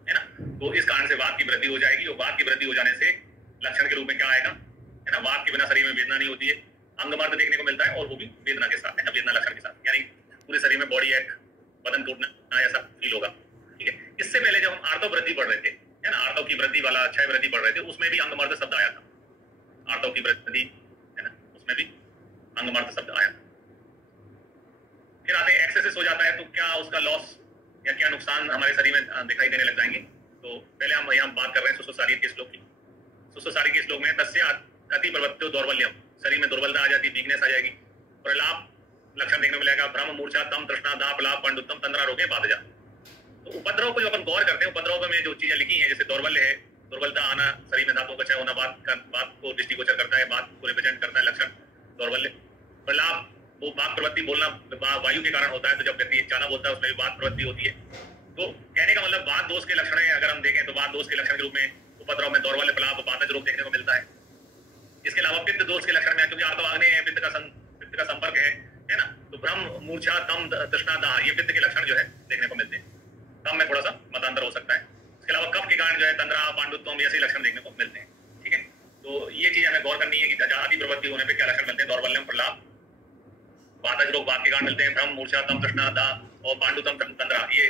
ना। तो इस कारण से वात की वृद्धि हो जाएगी, और वात की वृद्धि हो जाने से लक्षण के रूप में क्या आएगा, है ना, वात के बिना शरीर में वेदना नहीं होती है, अंगमर्द देखने को मिलता है, और वो भी वेदना के साथ, है ना, वेदना लक्षण के साथ, यानी पूरे शरीर में बॉडी एक, बदन टूटना ऐसा फील होगा। ठीक है, इससे पहले जब हम आर्तव वृद्धि पढ़ रहे थे, है ना, आर्तव की वृद्धि वाला क्षय वृद्धि पढ़ रहे थे, उसमें भी अंगमर्द शब्द आया था। आर्तव की वृद्धि, है ना, उसमें भी अंगमर्द शब्द आया था। फिर आते एक्सेसिस हो जाता है तो क्या उसका लॉस या क्या नुकसान हमारे शरीर में दिखाई देने लग जाएंगे। तो पहले हम यहाँ बात कर रहे हैं सुसु शारीर के श्लोक की। सुसु शारीर के श्लोक में तस्यात् अति प्रवृत्ति दौर्बल्यम, शरीर में दुर्बलता आ जाती, वीकनेस आ जाएगी। प्रलाप लक्षण देखने को मिलेगा, भ्रम, मूर्छा, तम, तृष्णा, दाप, लाभ, पंडुत्तम, तंद्रा रोगे, बाधजा। तो उपद्रव को जो अपन गौर करते हैं, उपद्रव में जो चीजें लिखी हैं, जैसे दौर्बल्य है, दुर्बलता आना, शरीर में धातुओं का क्षय होना, बात को दृष्टिगोचर करता है, बात को रिप्रेजेंट करता है लक्षण दौर्बल्य। प्रलाप वो वाक प्रवृत्ति, बोलना वायु के कारण होता है, तो जब व्यक्ति ज्यादा बोलता है उसमें भी वाक प्रवृत्ति होती है। तो कहने का मतलब वात दोष के लक्षण है, अगर हम देखें तो वात दोष के लक्षण के रूप में उपद्रव में दौर्बल्य, प्रलाप, बातज रोग देखने को मिलता है। इसके अलावा पित्त दोष के लक्षण में, क्योंकि आग्नेय है, पित्त का संपर्क है ना, तो भ्रम, मूर्छा, तम, तृष्णा, दाह, ये पित्त के लक्षण जो है देखने को मिलते हैं। तम में थोड़ा सा मतांतर हो सकता है। इसके अलावा कफ के कारण जो है तंद्रा, पांडुत्वम, ऐसे लक्षण देखने को मिलते हैं। ठीक है, तो ये चीज हमें गौर करनी है कि अति प्रवृत्ति होने पर क्या लक्षण मिलते हैं, दौर्बल्यम, प्रलाप, बातज रोग, वात के कारण मिलते हैं, भ्रम, मूर्छा, तम, तृष्णा, दाह और पांडुतम, तंद्रा, ये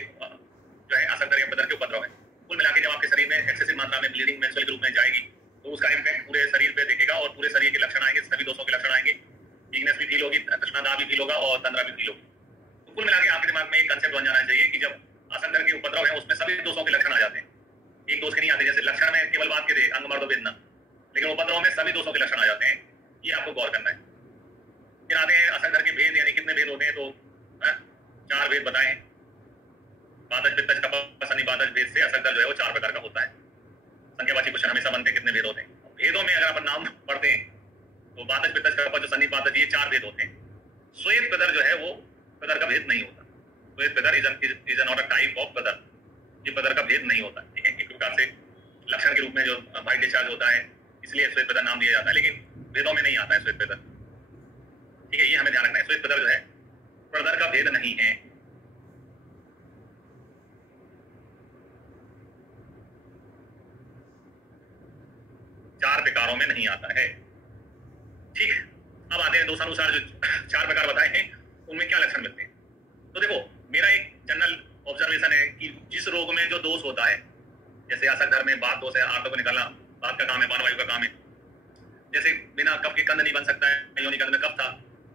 जो है असंकर या बदर के उपद्रव है। कुल मिलाकर जब आपके शरीर में एक्सेसिव मात्रा में ब्लीडिंग मेंस्ट्रुअल के रूप में जाएगी तो उसका इम्पैक्ट पूरे शरीर पे दिखेगा और पूरे शरीर के लक्षण आएंगे, सभी दोषों के लक्षण आएंगे, वीकनेस भी फील होगी, तृष्णादाह भी फील होगा और तंद्रा भी फील होगी। तो कुल मिलाकर आपके दिमाग में एक कंसेप्ट बन जाना चाहिए कि जब असंकर के उपद्रव है उसमें सभी दोषों के लक्षण आ जाते हैं, एक दोष के नहीं आते। जैसे लक्षण में केवल बात के थे अंग मर्द वेदना, लेकिन उपद्रव में सभी दोषों के लक्षण आ जाते हैं, ये आपको गौर करना है। फिर आते हैं असंकर के भेद, यानी कितने भेद होते हैं, तो 4 भेद बताए हैं। बादज, पित्तज, कफ, शनि बादज भेद से असंकर जो है वो 4 प्रकार का होता है। संख्यावाची क्वेश्चन हमेशा बनते हैं कितने भेद होते हैं। भेदों में अगर अपन नाम पढ़ते हैं तो बादज, पित्तज, कफ, शनि बादज, ये 4 भेद होते हैं। श्वेत प्रदर जो है वो प्रदर का भेद नहीं होता। श्वेत प्रदर is not a type of प्रदर, ये प्रदर का भेद नहीं होता। ठीक है, एक प्रकार से लक्षण के रूप में जो वाइट डिस्चार्ज होता है इसलिए श्वेत प्रदर नाम दिया जाता है, लेकिन वेदों में नहीं आता है श्वेत प्रदर। ठीक है, ये हमें ध्यान रखना है, श्वेत प्रदर जो है प्रदर का भेद नहीं है। चार प्रकारों में नहीं आता है। ठीक, अब आते हैं दोषानुसार जो 4 प्रकार बताए हैं उनमें क्या लक्षण मिलते हैं। तो देखो, मेरा एक जनरल ऑब्जर्वेशन है कि जिस रोग में जो दोष होता है, जैसे असंकर में बात दोष है, आर्तों को निकालना बात का काम है, बाणवायु का काम है। जैसे बिना कफ के कंद नहीं बन सकता है, योनि कंद में कफ था।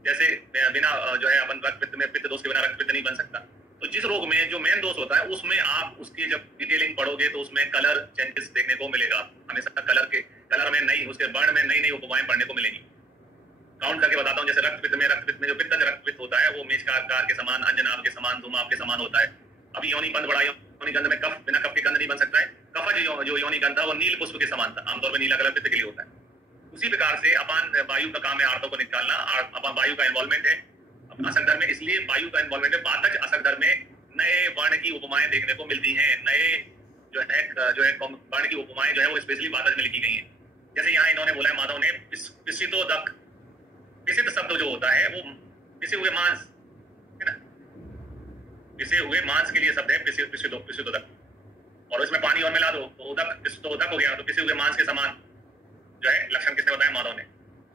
जैसे बिना जो है अपन रक्त पित्त में पित्त दोष के बिना रक्त पित्त नहीं बन सकता। तो जिस रोग में जो मेन दोष होता है उसमें आप उसकी जब डिटेलिंग पढ़ोगे तो उसमें कलर चेंजेस देखने को मिलेगा। हमेशा कलर में नई, उसके वर्ण में नई नई उपमाएं पढ़ने को मिलेंगी। काउंट करके बताता हूँ, जैसे रक्त पित्त में जो पित्तज रक्त पित्त होता है वो मेष का आकार के समान, अंजनाभ के समान, धूमाभ के समान होता है। अभी योनि कंद बड़ा, योनि कंद में कफ, बिना कफ के कंद नहीं बन सकता है। कफज जो योनि कंद था वो नील पुष्प के समान था, आमतौर पर नीला कलर पित्त के लिए होता है। उसी प्रकार से अपान वायु का काम है आर्तों को निकालना, अपान वायु का इन्वॉल्वमेंट है असंकर में, इसलिए वायु का इन्वॉल्वमेंट है। बातज असंकर में नए वर्ण की उपमाएं देखने को मिलती हैं, नए जो है वर्ण की उपमाएं जो है वो स्पेशली बातज में लिखी गई हैं। जैसे यहाँ इन्होंने बोला है, माधव ने, पिसितोदक, पिसित शब्द जो होता है वो पिसे हुए मांस है ना, पिसे हुए मांस के लिए शब्द है पिसितोदक, और इसमें पानी और मिला दो तो उदक, पिसितोदक हो गया। तो पिसे हुए मांस के समान जो है लक्षण किसने बताया, माधव ने।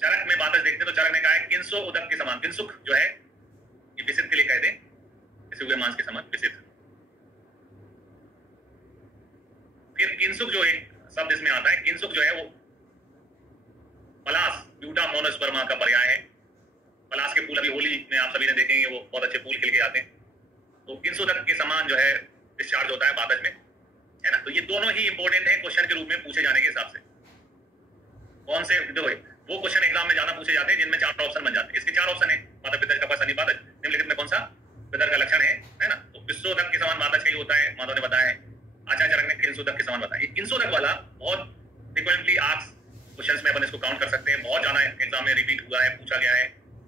चरक में बातज देखते तो चरक ने कहा है किंसो उदक के समान, किंसुक जो है ये पिसित के लिए कहते हैं, पिसे हुए मांस के समान पिसित। फिर किंसुक जो एक शब्द इसमें आता है, किंसुक जो है वो पलास, ब्यूटा मोनोस्पर्मा का पर्याय है। पलास के फूल अभी होली में आप सभी ने देखेंगे, वो बहुत अच्छे फूल खिल के आते हैं। तो किंसुदक के समान जो है डिस्चार्ज होता है बातज में, है ना। तो ये दोनों ही इंपॉर्टेंट है क्वेश्चन के रूप में पूछे जाने के हिसाब से। कौन से देखो, वो क्वेश्चन एग्जाम में ज्यादा पूछे जाते हैं जिनमें 4 ऑप्शन बन जाते हैं। इसके 4 ऑप्शन है, माता पिता कफ शनि बातज, निम्नलिखित में कौन सा पितर का लक्षण है ना। तो पिस्सोदक के समान बातज का ही होता है, माधव ने बताया है। आचार्य चरक ने किंसुदक के समान बताया। ये किंसुदक वाला बहुत फ्रीक्वेंटली आस्क्ड क्वेश्चंस में अपन इसको काउंट कर सकते हैं, बहुत ज्यादा एग्जाम में रिपीट हुआ है, पूछा गया है।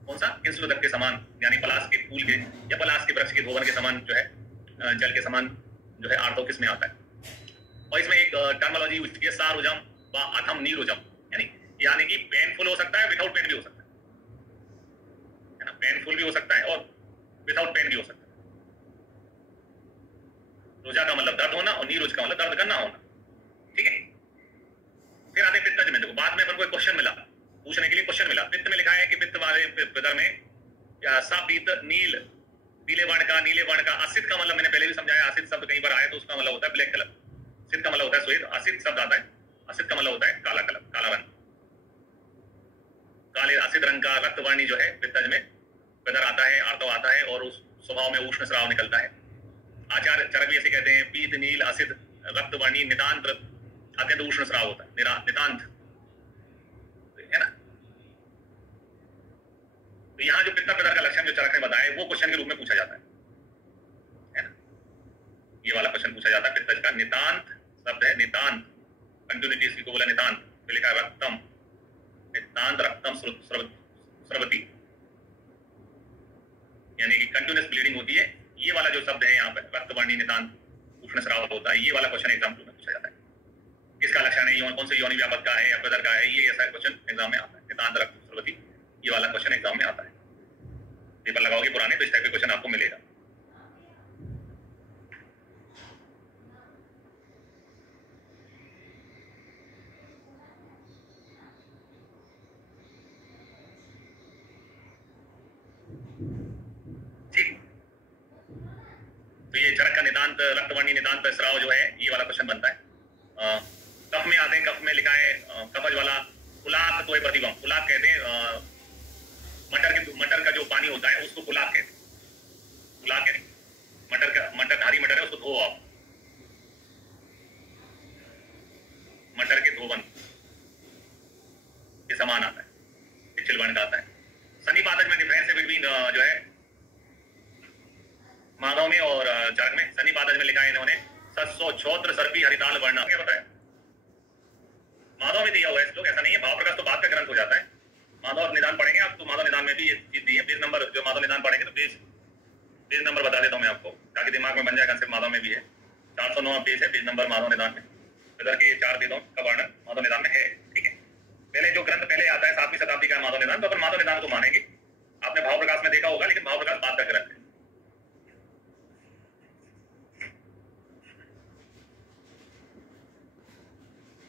कौन सा, किंसुदक के समान, यानी पलास के फूल के या पलास के वृक्ष के धोवन के समान जो है जल के समान जो है आर्तो किस में आता है। और इसमें एक टर्मिनोलॉजी यूज की है, सारुजम व अथम नीरुजम, यानी कि पेनफुल हो सकता है, विदाउट पेन भी हो सकता है ना, पेनफुल भी हो सकता है और विदाउट पेन भी हो सकता है। रुजा का मतलब दर्द होना और नीरुज का मतलब दर्द करना होना। ठीक है, फिर आते पित्तज में। देखो, बाद में अपन को एक क्वेश्चन मिला, पूछने के लिए क्वेश्चन मिला। पित्त में लिखा है कि पित्त वाले प्रदर में सापीत नील, पीले वर्ण का, नीले वर्ण का। असित का मतलब मैंने पहले भी समझाया, असित शब्द कहीं पर आया तो उसका मतलब होता है ब्लैक कलर, सित का मतलब होता है श्वेत, असित शब्द आता है, असित का मतलब होता है काला कलर, काला रंग, काले असित रंग का रक्तवर्णी जो है पित्तज में प्रदर आता है, आर्तव आता है और उस स्वभाव में उष्ण स्राव निकलता है। आचार्य चरक भी ऐसे कहते हैं, पीत नील असित रक्तवर्णी नितांत अत्यंत उष्ण स्राव होता है, नितांत, तो यहाँ जो पितर पितर का लक्षण जो चरक ने बताया वो क्वेश्चन के रूप में पूछा जाता है ना? ये वाला क्वेश्चन पूछा जाता है। पित्तज का नितांत शब्द है, नितांत कंटिन्यूटी इसकी को बोला नितांत, तो लिखा है रक्तम, नितांत रक्तम स्रवती, यानी कि कंटिन्यूअस ब्लीडिंग होती है। ये वाला जो शब्द है यहाँ पर रक्तवर्णी नितांत उष्ण स्राव होता है, ये वाला क्वेश्चन एग्जाम में पूछा जाता है। किसका लक्षण है, कौन से योनि व्यापक का है या प्रदर का है, ये ऐसा क्वेश्चन एग्जाम में आता है। नितांत रक्त स्रवती, ये वाला क्वेश्चन एग्जाम में आता है। पेपर लगाओगे पुराने तो इस टाइप के क्वेश्चन आपको मिलेगा। ठीक, तो ये चरक का नितांत रक्तवर्णी नितांत स्राव जो है ये वाला क्वेश्चन बनता है। कफ में आते हैं, कफ में लिखा है कफज वाला कुलाक तो प्रतिबम, कुलाक कहते हैं मटर का जो पानी होता है उसको कुलाक कहते हैं। कुलाक कहते मटर हरी मटर है उसको धो आप, मटर के धोवन के समान आता है, चिलवन का आता है। सन्निपातज में डिफरेंस है बिटवीन जो है मानव में और चरक में। सन्निपातज में लिखा है इन्होंने सत्सो छोत्र सर्पी हरिताल वर्ण, क्या बताया? माधव में दिया हुआ है श्लोक, ऐसा नहीं है। भाव प्रकाश तो बात का ग्रंथ हो जाता है। माधव निदान पढ़ेंगे आप तो माधव निदान में भी ये चीज दी है। पेज नंबर जो माधव निदान पढ़ेंगे तो पेज नंबर बता देता हूँ मैं आपको, ताकि दिमाग में बन जाए कंसेप्ट। माधव में भी है 409 पेज है, पेज नंबर माधव निदान में। इधर के 4 वेदों का वर्णन माधव निदान में है। ठीक है, पहले जो ग्रंथ पहले आता है 7वीं शताब्दी का माधव निदान, तो अपन माधव निदान को मानेंगे। आपने भाव प्रकाश में देखा होगा, लेकिन भाव प्रकाश बात का ग्रंथ है।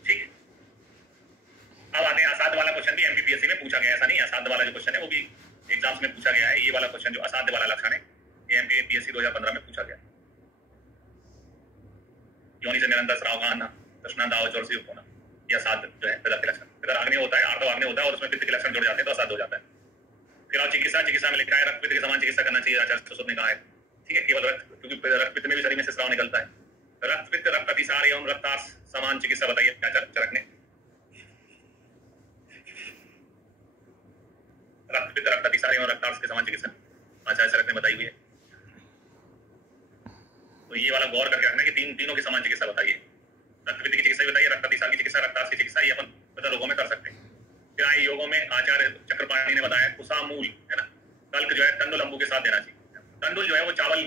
ठीक, अब आते हैं असाध्य वाला क्वेश्चन भी एमपीपीएससी में पूछा गया, ऐसा नहीं। असाध्य वाला जो क्वेश्चन है वो भी एग्जाम्स में पूछा गया है। ये वाला क्वेश्चन जो असाध्य वाला लक्षण है ये एमपीपीएससी 2015 में पूछा गया। योनि से निरंतर स्राव का आना, तृष्णा दाव जोर से युक्त होना, यह असाध्य जो है पितर के लक्षण। पितर आग्नेय होता है, आर्तव आग्नेय होता है और उसमें पित्त के लक्षण जुड़ जाते हैं तो असाध्य हो जाता है। फिर आप चिकित्सा में लिखा है रक्त पित्त के समान चिकित्सा करना चाहिए, आचार्य सुश्रुत ने कहा है। ठीक है, केवल रक्त, क्योंकि रक्त पित्त में भी शरीर में से स्राव निकलता है। रक्त पित्त रक्त अतिसार एवं रक्तास समान चिकित्सा बताइए आचार्य चरक ने। रक्त पित्त रक्त अतिसार एवं रक्तास के समान चिकित्सा आचार्य चरक ने बताई हुई है। तो ये वाला गौर करके रखना कि तीनों की समान चिकित्सा बताइए। रक्त पित्त की चिकित्सा भी बताइए, रक्त अतिसार की चिकित्सा, रक्तास की चिकित्सा, ये अपन पितर रोगों में कर सकते हैं। फिर आए योगों में आचार्य चक्रपाणी ने बताया कुसामूल है ना, कल्क जो है तंडुल अम्बू के साथ देना चाहिए। तंडुल जो है वो चावल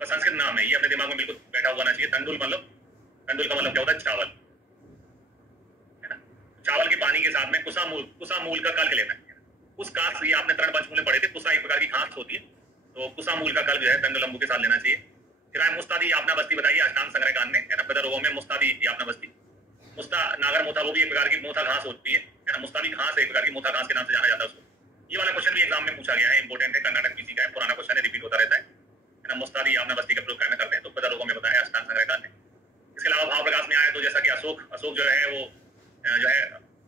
का संस्कृत नाम है, ये अपने दिमाग में बिल्कुल बैठा हुआ ना चाहिए। तंडुल का मतलब क्या होता है? चावल है ना। चावल के पानी के साथ में कुसामूल का कल्क लेना है। उस कास, ये आपने तरण पंचमूल में पढ़े थे, कुसा एक प्रकार की घास होती है, तो कुसामूल का कल्क जो है तंडुल अम्बू के साथ लेना चाहिए। फिर आए मुस्तादी यापना बस्ती बताइए अष्टांग संग्रह कांड में है ना। पितर रोगों में मुस्तादी यापना बस्ती, मुस्ता नागर मोथा, वो भी एक प्रकार की मोथा घास होती है ना। मुस्ता भी घास है, एक प्रकार की मोथा घास के नाम से जाना जाता है उसको। ये वाला क्वेश्चन भी एग्जाम में पूछा गया है, इंपोर्टेंट है, कर्नाटक पीसी का है, पुराना क्वेश्चन है, रिपीट होता रहता है ना। मुस्तादी यापना बस्ती का प्रयोग करते हैं तो पितर रोगों में बताया अष्टांग संग्रह कांड में। इसके अलावा भाव प्रकाश में आए तो जैसा कि अशोक जो है वो जो है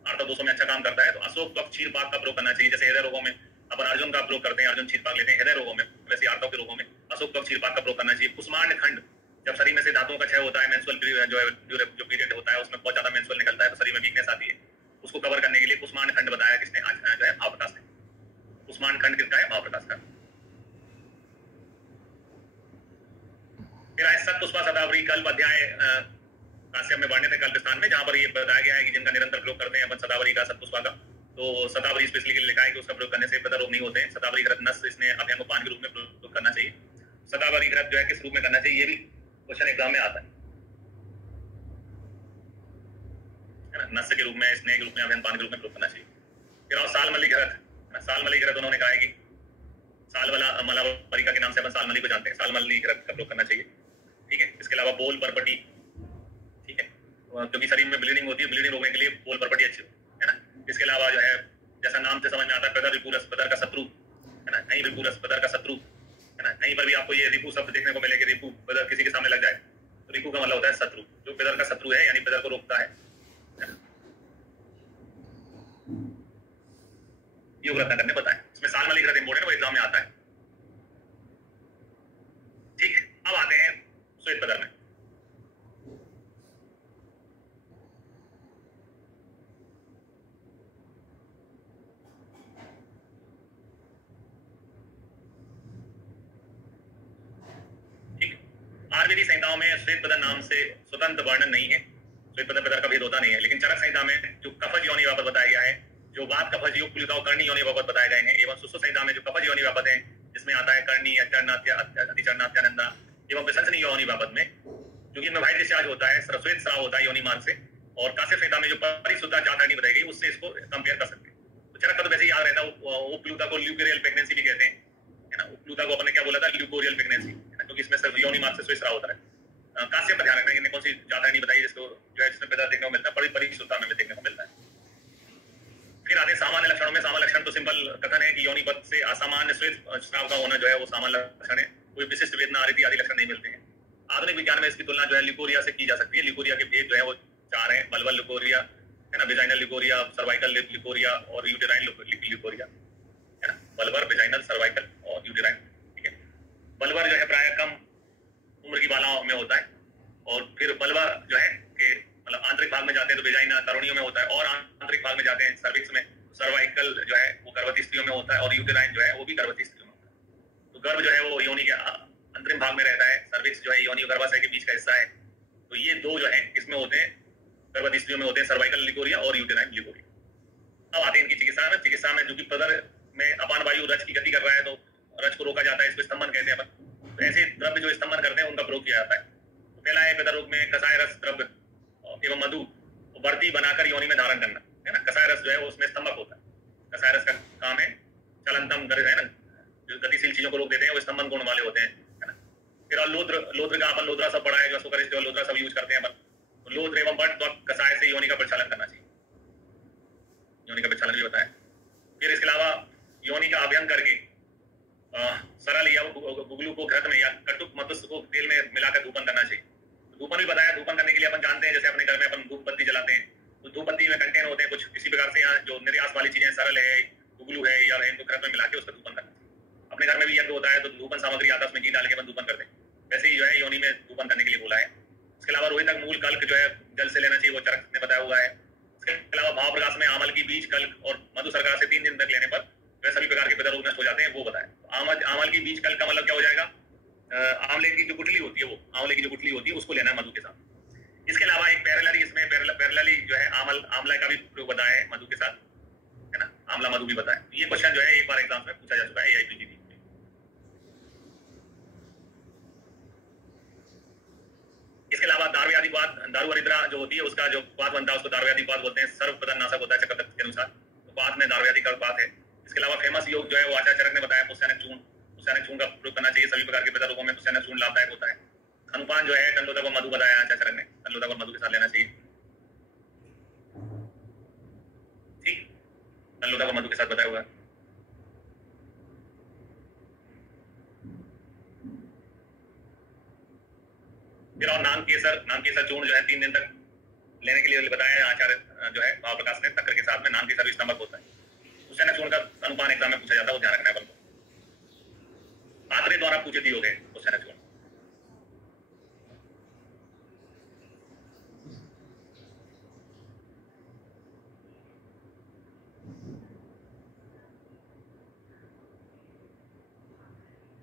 आर्तव दोषों में अच्छा काम करता है, तो अशोक त्वक क्षीर पाक का प्रयोग करना चाहिए। जैसे हृदय रोगों में अपन अर्जुन का प्रयोग करते हैं, अर्जुन क्षीर पाक लेते हैं हृदय रोगों में, वैसे आर्तव के रोगों में अशोक त्वक क्षीर पाक का प्रयोग करना चाहिए। कुष्मांड खंड, जब शरीर में से धातुओं का क्षय होता है, मेंस्ट्रुअल जो पीरियड होता है उसमें बहुत ज्यादा मेंस्ट्रुअल निकलता है तो शरीर में वीकनेस आती है, उसको कवर करने के लिए कुष्मांड खंड बताया किसने? जो है भाव प्रकाश ने। कुष्मांड खंड किसका है? भाव प्रकाश का। फिर आए सत पुष्पा शतावरी कल्प अध्याय काश्यप में वर्णित है कल्प स्थान में, जहां पर ये बताया गया है कि जिनका निरंतर प्रयोग करते हैं अपन शतावरी का, सतपुष्पा का, तो शतावरी स्पेशली लिखा है कि उसका प्रयोग करने से पितर रोग नहीं होते हैं। शतावरी घृत नस इसने अभ्यंगोपान के रूप में प्रयोग करना चाहिए। शतावरी घृत जो है किस रूप में करना चाहिए, ये भी क्वेश्चन एग्जाम में आता है ना। नस के रूप में, स्नेह के रूप में, अभ्यंगपान के रूप में प्रयोग करना चाहिए। फिर और सालमली घृत, सालमली घृत उन्होंने कहा है कि मलावरिका के नाम से अपन सालमली को जानते हैं, सालमली घृत का प्रयोग करना चाहिए। ठीक है, इसके अलावा बोल परपटी, ठीक है, क्योंकि शरीर में ब्लीडिंग होती है, ब्लीडिंग रोकने के लिए बोल परपटी अच्छी है ना। इसके अलावा जो है जैसा नाम से समझ में आता है पितर रिपुरस, पितर का शत्रु है ना। कहीं रिपुरस पितर का शत्रु है ना, कहीं पर भी आपको ये रिपु शब्द देखने को मिलेगा। रिपु पितर किसी के सामने लग जाए तो रिपु का मतलब होता है शत्रु, जो पितर का शत्रु है यानी पितर को रोकता है ना? ये व्रत करने बताया, इसमें सालमली घृत इंपोर्टेंट, वो एग्जाम में आता है। ठीक, अब आते हैं श्वेत पितर में। आयुर्वेदिक संहिताओं में श्वेत बदन नाम से स्वतंत्र वर्णन नहीं है, श्वेत बदन पितर का भेद होता नहीं है, लेकिन चरक संहिता में जो कफज योनि बाबत बताया गया है, जो वात कफज योग कुलिका कर्णी योनि बाबत बताए गए हैं, एवं सुश्रुत संहिता में जो कफज योनि बाबत है जिसमें आता है कर्णी अतिचरणात्यानंदा एवं प्रशंसनी योनि बाबत में, क्योंकि इनमें वाइट डिस्चार्ज होता है, श्वेत स्राव होता है योनि मार्ग से, और काश्यप संहिता में जो परिशुद्धा जातरणी बताई गई उससे इसको कंपेयर कर सकते हैं। तो चरक का तो वैसे ही याद रहता है, उपलूता को ल्यूकोरियल प्रेगनेंसी भी कहते हैं, है ना। उपलूता को अपने क्या बोला था, ल्यूकोरियल प्रेगनेंसी, क्योंकि इसमें सिर्फ योनि मार्ग से श्वेत स्राव होता है। काश्यप पर ध्यान रखना है, कौन सी जातरणी बताई जिसको जो है जिसमें पैदा देखने को मिलता है, परिशुद्धता में देखने को मिलता है। फिर आते सामान्य लक्षणों में, सामान्य लक्षण तो सिंपल कथन है कि योनि पथ से असामान्य श्वेत स्राव का होना जो है वो सामान्य लक्षण है, कोई विशिष्ट वेदना आदि आदि लक्षण नहीं मिलते हैं। आधुनिक विज्ञान में इसकी तुलना जो है ल्यूकोरिया से की जा सकती है। ल्यूकोरिया के भेद जो है वो 4 हैं, बल्बल ल्यूकोरिया, है ना, वेजाइनल ल्यूकोरिया, सर्वाइकल ल्यूकोरिया और यूटेराइन ल्यूकोरिया, है ना। बल्बर, वेजाइनल, सर्वाइकल और यूटेराइन, ठीक है। बल्बर जो है प्राय कम उम्र की बालाओं में होता है, और फिर बल्बर जो है कि मतलब आंतरिक भाग में जाते हैं तो वेजाइना तरुणियों में होता है, और आंतरिक भाग में जाते हैं सर्विक्स में, सर्वाइकल जो है वो गर्भवती स्त्रियों में होता है, और यूटेराइन जो है वो भी गर्भवती स्त्रियों में होता है। तो गर्भ जो है वो योनि के अंतरिम भाग में रहता है, सर्विक्स जो है योनि और गर्भाशय के बीच का हिस्सा है। तो ये दो जो है किसमें होते हैं, गर्भवती स्त्रियों में होते हैं, सर्वाइकल ल्यूकोरिया और यूटेराइन ल्यूकोरिया। अब आते हैं इनकी चिकित्सा में जो कि पदर में अपान वायु रज की गति कर रहा है तो रज को रोका जाता है, इसको स्तंभन कहते हैं अपन। तो ऐसे द्रव्य जो स्तंभन करते हैं उनका प्रयोग किया जाता है। तो पहला है पितर रोग में कसाय रस द्रव्य एवं मधु बढ़ती बनाकर योनि में धारण करना, है ना। कसाय रस जो है वो उसमें स्तंभक होता है। कसाय रस का काम है चलंतम है ना, जो गतिशील चीजों को रोक देते हैं वो स्तंभन गुण वाले होते हैं, है ना। फिर लोद्र का अपन लोद्रा सब पढ़ा है, जो लोद्रा सब यूज करते हैं अपन। तो लोद्र एवं बट कसाय से योनि का प्रक्षालन करना चाहिए, योनि का प्रक्षालन भी बताया। फिर इसके अलावा योनि का अभ्यंग करके सरल या गुगलू को घृत में या कटुक मत्स्य को तेल में मिलाकर धूपन करना चाहिए। धूपन भी बताया, धूपन करने के लिए अपन जानते हैं जैसे अपने घर में अपन धूप बत्ती जलाते हैं, तो धूप बत्ती में कंटेन होते हैं कुछ इसी प्रकार से। यहाँ जो निर्यास वाली चीजें सरल है, गुगलू है या इनको घृत में मिला के उसका धूपन करना चाहिए। अपने घर में भी यज्ञ होता है तो धूपन सामग्री आता है, उसमें घी डाल के अपन धूपन करते हैं, वैसे ही जो है योनि में धूपन करने के लिए बोला है। इसके अलावा रोहितक मूल कल्क जो है जल से लेना चाहिए, वो चरक ने बताया हुआ है। इसके अलावा भाव प्रकाश में आमल की बीज कल्क और मधु सरकार से 3 दिन तक लेने पर वह सभी प्रकार के पितर रोग नष्ट हो जाते हैं, वो बताया। आमल की बीज कल्क का मतलब क्या हो जाएगा, आंवले की जो गुठली होती है, वो आंवले की जो गुठली होती है उसको लेना है मधु के साथ। इसके अलावा एक पैरेलली, इसमें पैरेलली जो है आंवला का भी प्रयोग बताया है मधु के साथ, है ना, आंवला मधु भी बताया। ये क्वेश्चन जो है एक बार एग्जाम में पूछा जा चुका है AIPGD। इसके अलावा दारव्याधिवाद, दारू अनिद्रा जो होती है उसका जो वाद बनता है उसको दारव्याधिवाद बोलते हैं, सर्वप्रधान नाशक होता है चक्रदत्त के अनुसार, तो वाद में दारव्याधि का बात है। इसके अलावा फेमस योग जो है वो आचार्य चरक ने बताया, पुष्यनक चूर्ण का प्रयोग करना चाहिए सभी प्रकार के पितर रोगों में, पुष्यनक चूर्ण लाभदायक होता है। अनुपान जो है तनलोदक और मधु बताया आचार्य चरक ने, तनलोदक और मधु के साथ लेना चाहिए, ठीक, तनलोदक और मधु के साथ बताया हुआ है। फिर और नाम केसर चूर्ण जो है 3 दिन तक लेने के लिए बताया है आचार्य जो है भाव प्रकाश ने, तक्कर के साथ में नाम केसर भी स्तंभक होता है। पुष्यनक चूर्ण का अनुपान एग्जाम में पूछा जाता है, वो ध्यान रखना है अपन को। आत्रे द्वारा पूछित योग है पुष्यनक चूर्ण।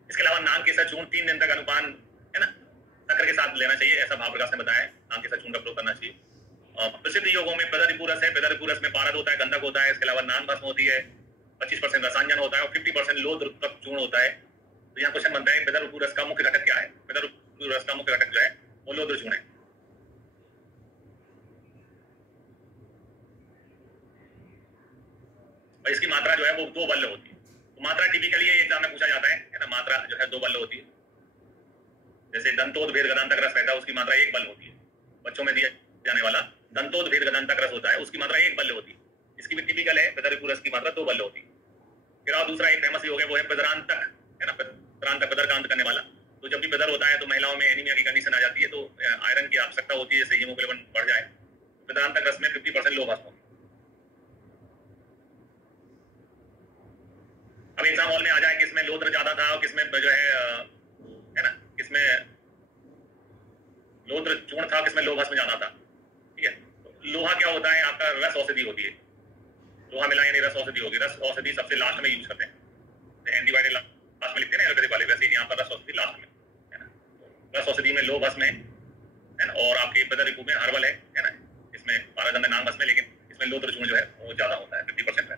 इसके अलावा नाम केसर चूर्ण 3 दिन तक अनुपान, है ना, तक्कर के साथ लेना चाहिए, ऐसा भाव प्रकाश ने बताया है। नाम केसर चूर्ण का प्रयोग करना चाहिए। प्रसिद्ध योगों में पेदरिपुरस है, पेदरिपुरस में पारद होता है, गंधक होता है। इसके अलावा नान भस्म होती है, 25% रसांजन होता है और 50% लोद्र तक चूर्ण होता है। तो यहाँ क्वेश्चन बनता है पेदरिपुरस का मुख्य घटक क्या है। पेदरिपुरस का मुख्य घटक जो है वो लोद्र चूर्ण है। और इसकी मात्रा जो है वो 2 बल्ल होती है। तो मात्रा टिपिकली एग्जाम में पूछा जाता है ना, मात्रा जो है 2 बल्ल होती है। जैसे दंतोद भेद गदांतक रस रहता है उसकी मात्रा 1 बल्ल होती है। बच्चों में दिया जाने वाला दंतोद भेद गदांतक रस होता है, उसकी मात्रा 1 बल्ल होती है। इसकी भी टिपिकल है पेदरिपुरस की मात्रा 2 बल्ल होती है। फिर और दूसरा एक फेमस योग है, वो है पेदरांतक, है ना, पेदरांतक पेदर का अंत करने वाला। तो जब भी पेदर होता है तो महिलाओं में एनीमिया की कंडीशन आ जाती है, तो आयरन की आवश्यकता होती है, जैसे हीमोग्लोबिन बढ़ जाए। पेदरांतक रस में 50% लोह भस्म। अब एग्जाम हॉल में आ जाए कि इसमें लोद्र ज्यादा था और किसमें जो है ना, किसमें लोद्र चूर्ण था, किसमें लोह भस्म ज्यादा था, ठीक है। तो लोहा क्या होता है आपका, रस औषधि होती है। लोहा मिला यानी रस औषधि होगी। रस औषधि सबसे लास्ट में यूज करते हैं, एंटीबायोटिक लास्ट में लिखते हैं ना एलोपैथिक वाले, वैसे ही यहाँ पर रस औषधि लास्ट में, है ना। औषधि में लो भस्म है ना, और आपके बदर रिपू में हर्बल है ना, इसमें पारागंध नाम भस्म है, लेकिन इसमें लो त्रिचूर्ण जो है वो ज्यादा होता है 50% है।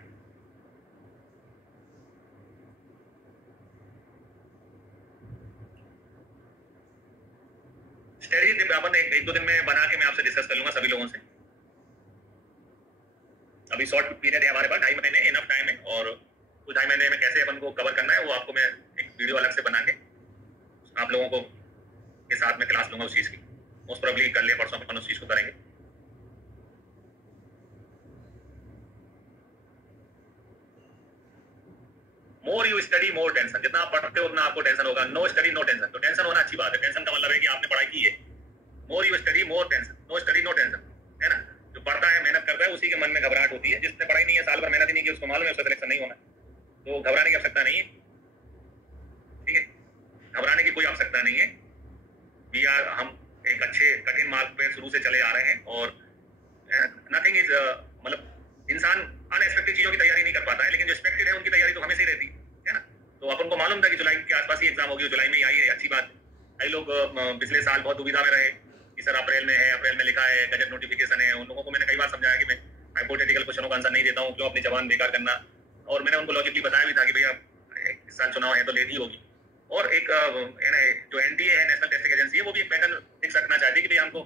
स्ट्रेटजी अपन एक दो दिन में बना के मैं आपसे डिस्कस कर लूंगा सभी लोगों से। अभी शॉर्ट पीरियड है हमारे पास, 2.5 महीने इनफ टाइम है, और कुछ 2.5 महीने में कैसे अपन को कवर करना है वो आपको मैं एक वीडियो अलग से बना के आप लोगों को के साथ में क्लास लूंगा उस चीज की। मोस्ट प्रोबेबली कल या परसों अपन उस चीज को करेंगे। मोर यू स्टडी मोर टेंशन, जितना आप पढ़ते हो उतना आपको टेंशन होगा। नो स्टडी नो टेंशन, तो टेंशन होना अच्छी बात है। टेंशन का मतलब है कि आपने पढ़ाई की है। More you study more tension, no study no tension, है ना। जो पढ़ता है मेहनत करता है उसी के मन में घबराहट होती है। जिसने पढ़ाई नहीं है, साल भर मेहनत ही नहीं की, उसको मालूम है उसका सिलेक्शन नहीं होना, तो घबराने की आवश्यकता नहीं है, ठीक है। घबराने की कोई आवश्यकता नहीं है। हम एक अच्छे कठिन मार्ग पे शुरू से चले आ रहे हैं, और नथिंग इज मतलब इंसान अनएक्सपेक्टेड चीजों की तैयारी नहीं कर पाता है, लेकिन जो एक्सपेक्टेड है उनकी तैयारी तो हमेशा ही रहती है ना। तो अपन को मालूम था कि जुलाई के आसपास ही एग्जाम होगी, जुलाई में ही आई है, अच्छी बात। कई लोग पिछले साल बहुत दुविधा में रहे कि सर अप्रैल में है, अप्रैल में लिखा है, गजट नोटिफिकेशन है। उन लोगों को मैंने कई बार समझाया कि मैं हाइपोथेटिकल क्वेश्चनों का आंसर नहीं देता हूँ, क्यों अपनी जबान बेकार करना। और मैंने उनको लॉजिकली बताया भी था कि भैया इस साल चुनाव है तो लेट ही होगी। और एक जो एनटीए है, नेशनल टेस्टिंग एजेंसी है, वो भी एक पैटर्न फिक्स रखना चाहती है कि भैया हमको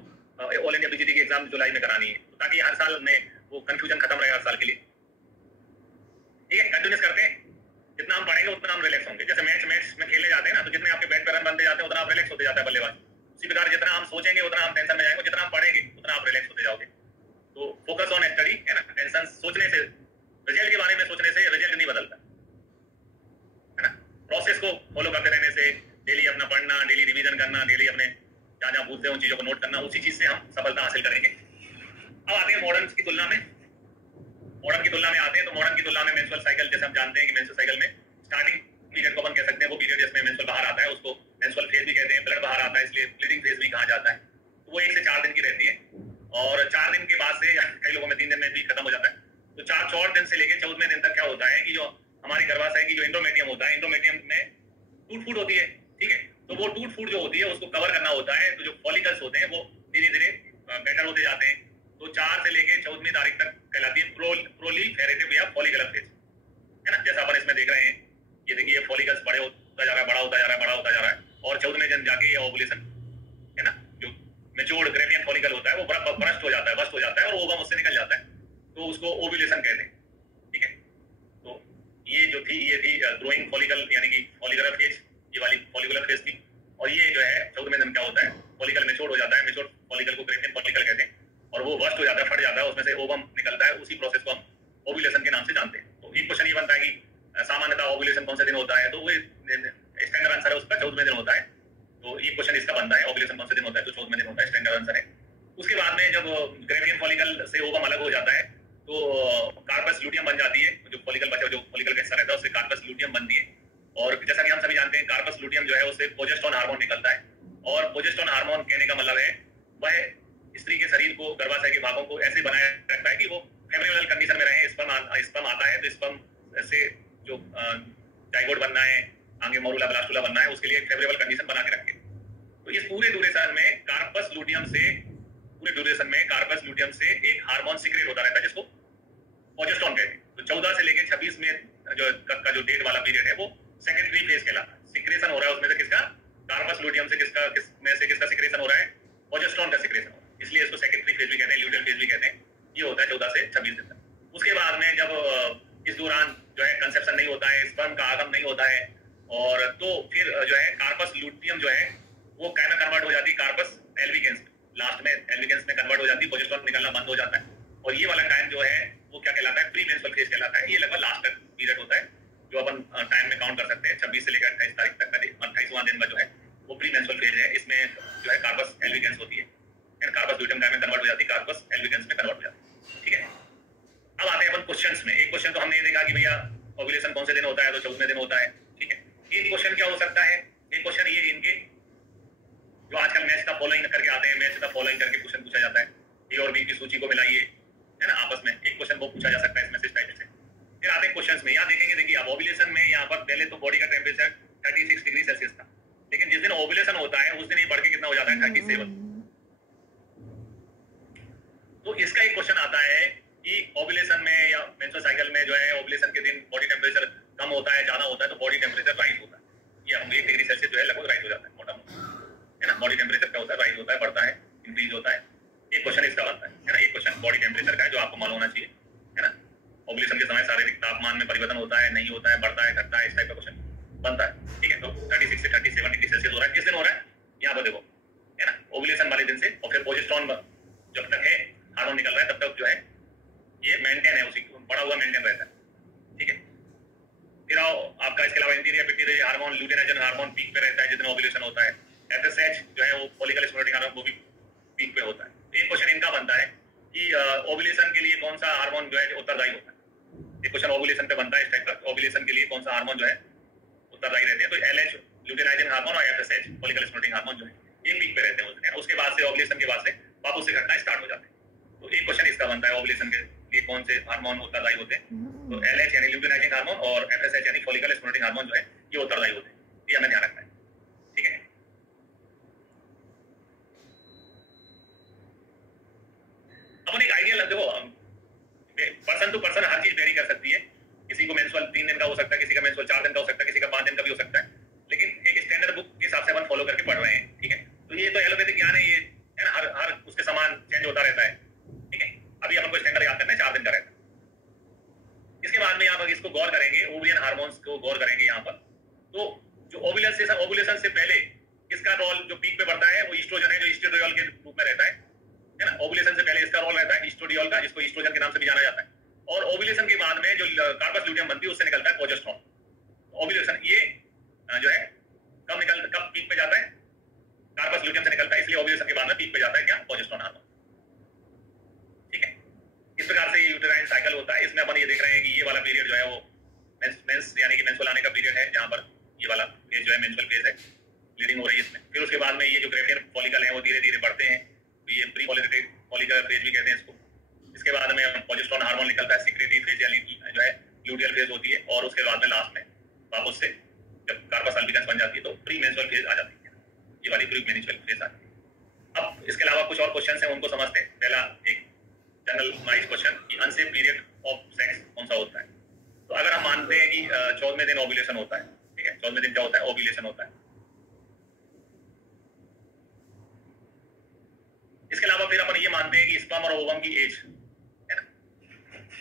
ऑल इंडिया पीजीटी की एग्जाम जुलाई में करानी है, ताकि हर साल में वो कंफ्यूजन खत्म रहे हर साल के लिए, ठीक है। कंटिन्यूस करते हैं, जितना हम पढ़ेंगे उतना हम रिलैक्स होंगे। जैसे मैच में खेलने जाते हैं ना, तो जितने आपके बैट पे रन बनते जाते हैं उतना आप रिलैक्स होते जाता है बल्लेबाज। उसी प्रकार जितना हम सोचेंगे उतना हम टेंशन में जाएंगे, जितना हम पढ़ेंगे उतना आप रिलैक्स होते जाओगे। तो फोकस ऑन स्टडी, है ना। टेंशन सोचने से, रिजल्ट के बारे में सोचने से रिजल्ट नहीं बदलता, है ना। प्रोसेस को फॉलो करते रहने से, डेली अपना पढ़ना, डेली रिवीजन करना, डेली अपने जहाँ जहाँ भूलते हैं उन चीजों को नोट करना, उसी चीज से हम सफलता हासिल करेंगे। अब आते हैं मॉडर्न की तुलना में। मॉडर्न की तुलना में आते हैं, तो मॉडर्न की तुलना में मेंस्ट्रुअल साइकिल, जैसे हम जानते हैं कि मेंस्ट्रुअल साइकिल में स्टार्टिंग पीरियड को अपन कह सकते हैं, वो पीरियड जिसमें मेंस्ट्रुअल बाहर आता है उसको मेंस्ट्रुअल फेज भी कहते हैं। ब्लड बाहर आता है इसलिए ब्लीडिंग फेज भी कहा जाता है। तो वो 1 से 4 दिन की रहती है, और 4 दिन के बाद से कई लोगों में 3 दिन में भी खत्म हो जाता है। तो 4 दिन से लेकर 14वें दिन तक क्या होता है कि जो हमारी गर्भाशय की जो एंडोमेट्रियम होता है, एंडोमेट्रियम में टूट फूट होती है, ठीक है। तो वो टूट फूट जो होती है उसको कवर करना होता है। तो जो फॉलिकल्स होते हैं वो धीरे धीरे बेटर होते जाते हैं। तो 4 से लेके 14वीं तारीख तक कहलाती है प्रोलीफेरेटिव या फॉलिकुलर फेज, है ना। जैसा अपन इसमें देख रहे हैं, ये देखिए फॉलिकल्स बड़े होता जा रहा है, बड़ा होता जा रहा है, बड़ा होता जा रहा है, और 14वें दिन जाके ये ओवुलेशन, है ना, जो मैच्योर्ड ग्रेवियन फॉलिकल होता है वो बस्ट हो जाता है, बस्ट हो जाता है, और ओवम उससे निकल जाता है, तो उसको ओवुलेशन कहते हैं, ठीक है। तो ये जो थी, ये थी ग्रोइंग फॉलिकल यानी कि फॉलिकुलर फेज, ये वाली फॉलिकुलर फेज थी। और ये जो है 14वें दिन क्या होता है, फॉलिकल मैच्योर्ड हो जाता है, मैच्योर्ड फॉलिकल को ग्रेवियन फॉलिकल कहते हैं, और वो बस्ट हो जाता है, फट जाता है, उसमें से ओवम निकलता है। उसी प्रोसेस को हम ओवुलेशन के नाम से जानते हैं। तो एक क्वेश्चन ये बनता है कि सामान्यतः ओवुलेशन कौन से दिन होता है, तो वो स्टैंडर्ड आंसर है उसका 14वें दिन होता है। तो ये क्वेश्चन इसका बनता है, ओवुलेशन कौन से दिन होता है, तो 14वें दिन होता है, स्टैंडर्ड आंसर है। उसके बाद में जब ग्रेवियन फॉलिकल से ओवम अलग हो जाता है तो कार्पस लूटियम बन जाती है। जो फॉलिकल बचा, जो फॉलिकल का हिस्सा रहता है उससे कार्पस लूटियम बनती है। और जैसा कि हम सभी जानते हैं कार्पस लूटियम जो है उससे प्रोजेस्टेरोन हार्मोन निकलता है, और प्रोजेस्टेरोन हार्मोन कहने का मतलब है वह स्त्री के शरीर को, गर्भाशय के भागों को ऐसे बनाए रखता है कि वो फेवरेबल कंडीशन में रहे। स्पर्म आता है तो स्पर्म से जो जाइगोट बनना है, आगे मोरूला ब्लास्टुला बनना है, उसके लिए एक फेवरेबल कंडीशन बना के रखे। तो इस पूरे ड्यूरेशन में कार्पस लूटियम से, पूरे ड्यूरेशन में कार्पस लूटियम से एक हार्मोन सीक्रेट होता रहता है जिसको प्रोजेस्टेरोन कहते हैं। तो 14 से लेकर 26 में जो डेट वाला पीरियड है वो सेकेंडरी फेज कहलाता है। सिक्रेशन हो रहा है उसमें से किसका, कार्पस लूटियम से किसका सिक्रेशन हो रहा है, प्रोजेस्टेरोन का सिक्रेशन हो रहा है, इसलिए इसको सेकेंडरी फेज भी कहते हैं, ल्यूटियल फेज भी कहते हैं। ये होता है 14 से 26 दिन तक। उसके बाद में जब इस दौरान जो है कंसेप्शन नहीं होता है, स्पर्म का आगम नहीं होता है, और तो फिर जो है कार्पस लूटियम जो है वो क्या में कन्वर्ट हो जाती है, कार्पस एल्बिकेंस में, लास्ट में एल्बिकेंस में कन्वर्ट हो जाती है, प्रोजेस्टेरोन निकलना बंद हो जाता है। और ये वाला टाइम जो है वो क्या कहलाता है, प्री मेंस्ट्रुअल फेज कहलाता है। ये लगभग लास्ट तक पीरियड होता है जो अपन टाइम में काउंट कर सकते हैं। 26 से लेकर 28 तारीख तक का 28वां दिन का जो है वो प्री मेंस्ट्रुअल फेज है। इसमें जो है कार्पस एल्बिकेंस होती है, कार्पस लूटियम टाइम में कन्वर्ट हो जाती है, कार्पस एल्बिकेंस में कन्वर्ट हो जाती है, ठीक है। अब आते हैं अपन क्वेश्चंस में। एक क्वेश्चन तो हमने ये देखा कि भैया ओवुलेशन कौन से दिन होता है, तो 14वें दिन होता है, ठीक है। एक क्वेश्चन क्या हो सकता है, एक क्वेश्चन ये इनके जो आजकल मैच का फॉलोइंग करके आते हैं, मैच का फॉलोइंग करके क्वेश्चन पूछा जाता है, ए और बी की सूची को मिलाइए, है ना, आपस में एक क्वेश्चन वो पूछा जा सकता है इसमें से, इस टाइप से। फिर आते हैं क्वेश्चंस में, यहाँ देखेंगे, देखिए अब ओवुलेशन में यहाँ पर पहले तो बॉडी का टेम्परेचर 36 डिग्री सेल्सियस था, लेकिन जिस दिन ओव्यूलेशन होता है उस दिन ये बढ़ के कितना हो जाता है 37। तो इसका एक क्वेश्चन आता है कि ओव्यूलेशन में या मेंस्ट्रुअल साइकिल में जो है ओव्यूलेशन के दिन बॉडी टेम्परेचर कम होता है, ज्यादा होता है, तो बॉडी टेम्परेचर राइज होता है, ये 1 डिग्री सेल्सियस जो है लगभग राइज हो जाता है मोटा मोटा, है ना। बॉडी टेम्परेचर क्या होता है, राइज होता है, बढ़ता है, इंक्रीज होता है। एक क्वेश्चन इसका बनता है ना, एक क्वेश्चन बॉडी टेम्परेचर का है जो आपको मालूम होना चाहिए, है ना। ओव्यूलेशन के समय शारीरिक तापमान में परिवर्तन होता है, नहीं होता है, बढ़ता है, घटता है, इस टाइप का क्वेश्चन बनता है, ठीक है। तो 36 से 37 डिग्री सेल्सियस हो रहा है, किस दिन हो रहा है, यहाँ पर देखो, है ना, ओव्यूलेशन वाले दिन से। और फिर प्रोजेस्टेरोन जब तक है हार्मोन निकल रहा है तब तक जो है ये मेंटेन है, उसी बड़ा हुआ मेंटेन रहता है, ठीक है। फिर आओ आपका इसके अलावा anterior pituitary hormone, luteinising hormone peak पे रहता है जिस दिन ओव्यूलेशन होता है। एफएसएच जो है वो फॉलिकल स्टिमुलेटिंग हार्मोन, वो भी पीक पे होता है। एक क्वेश्चन इनका बनता है कि ओव्यूलेशन के लिए कौन सा हार्मोन जो है उत्तरदायी होता है। एक क्वेश्चन ओव्यूलेशन पे बनता है इस टाइप का, ओव्यूलेशन के लिए कौन सा हार्मोन जो है उत्तरदायी रहते हैं। तो एलएच ल्यूटेनाइजन हार्मोन और एफएसएच फॉलिकल स्टिमुलेटिंग हार्मोन जो है ये पीक पे रहते हैं उस दिन। उसके बाद से ओव्यूलेशन के बाद से वापस से घटना स्टार्ट हो जाते हैं। तो एक क्वेश्चन इसका बनता है ओव्यूलेशन के लिए कौन से हार्मोन उत्तरदायी होते हैं। तो एलएच यानी ल्यूटेनाइजिंग हार्मोन और एफएसएच यानी फॉलिकल स्टिमुलेटिंग हार्मोन जो है ये उत्तरदायी होते हैं, ये हमें ध्यान रखना है, ठीक है। अपन एक आइडिया लग, देखो पर्सन टू पर्सन हर चीज वेरी कर सकती है। किसी को मेंस्ट्रुअल 3 दिन का हो सकता है, किसी का मेंस्ट्रुअल 4 दिन का हो सकता है, किसी का 5 दिन का भी हो सकता है, लेकिन एक स्टैंडर्ड बुक के हिसाब से अपन फॉलो करके पढ़ रहे हैं, ठीक है। तो ये तो एलोपैथिक ज्ञान है, ये है ना, हर उसके समान चेंज होता रहता है, ठीक है। अभी अपन को स्टैंडर्ड याद करना है 4 दिन का रहता है। इसके बाद में यहाँ पर इसको गौर करेंगे, ओवियन हार्मोन्स को गौर करेंगे यहाँ पर। तो जो ओव्यूलेशन से पहले इसका रोल जो पीक पे बढ़ता है वो ईस्ट्रोजन है, जो ईस्ट्रोडियोल के रूप में रहता है ना। ओव्यूलेशन से पहले इसका रोल रहता है ईस्ट्रोडियोल का, जिसको ईस्ट्रोजन के नाम से भी जाना जाता है। और ओव्यूलेशन के बाद में जो कार्पस ल्यूटियम बनती है उससे निकलता है प्रोजेस्टेरोन। ओव्यूलेशन ये जो है कब पीक पे जाता है, कार्पस ल्यूटियम से निकलता है, इसलिए ओव्यूलेशन के बाद में पीक पे जाता है क्या, प्रोजेस्टेरोन हार्मोन, ठीक है। इस प्रकार से यूटेराइन साइकिल होता है। इसमें अपन ये देख रहे हैं कि ये वाला पीरियड जो है वो मेंस यानी कि मेंस्ट्रुअल आने का पीरियड है, जहां पर ये वाला फेज जो है मेंस्ट्रुअल फेज है, ब्लीडिंग हो रही है इसमें। फिर उसके बाद में ये जो ग्रेवियन फॉलिकल है वो धीरे धीरे बढ़ते हैं, तो ये प्री फॉलिकल फेज भी कहते हैं इसको। इसके बाद में प्रोजेस्टेरोन हार्मोन निकलता है, सिक्रेटरी फेज यानी जो है ल्यूटियल फेज होती है। और उसके बाद में लास्ट में वापस से जब कार्पस अल्बिकन्स बन जाती है तो प्री मेंस्ट्रुअल फेज आ जाती है, ये वाली प्री मेंस्ट्रुअल फेज आती है। अब इसके अलावा कुछ और क्वेश्चन है उनको समझते हैं। पहला एक जनरल वाइज क्वेश्चन कि अनसेफ पीरियड ऑफ सेक्स कौन सा होता है। तो अगर हम मानते हैं कि 14वें दिन ओव्यूलेशन होता है, ठीक है, 14वें दिन क्या होता है, ओव्यूलेशन होता है। इसके अलावा फिर अपन ये मानते हैं कि स्पर्म और ओवम की एज है ना।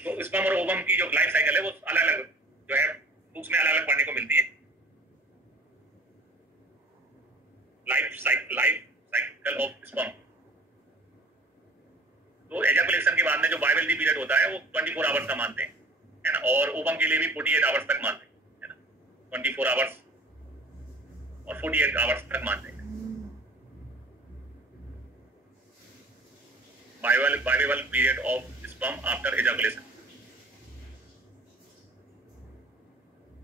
तो स्पर्म और ओवम की जो लाइफ साइकिल है वो अलग अलग जो है बुक्स में अलग अलग पढ़ने को मिलती है। Life cycle of sperm. तो एजाकुलेशन के बाद में जो वाइबिलिटी पीरियड होता है वो 24 आवर्स का मानते हैं, है ना। और ओवम के लिए भी 48 आवर्स तक मानते हैं, है ना। 24 आवर्स और 48 आवर्स तक मानते हैं। Viable period of sperm after ejaculation,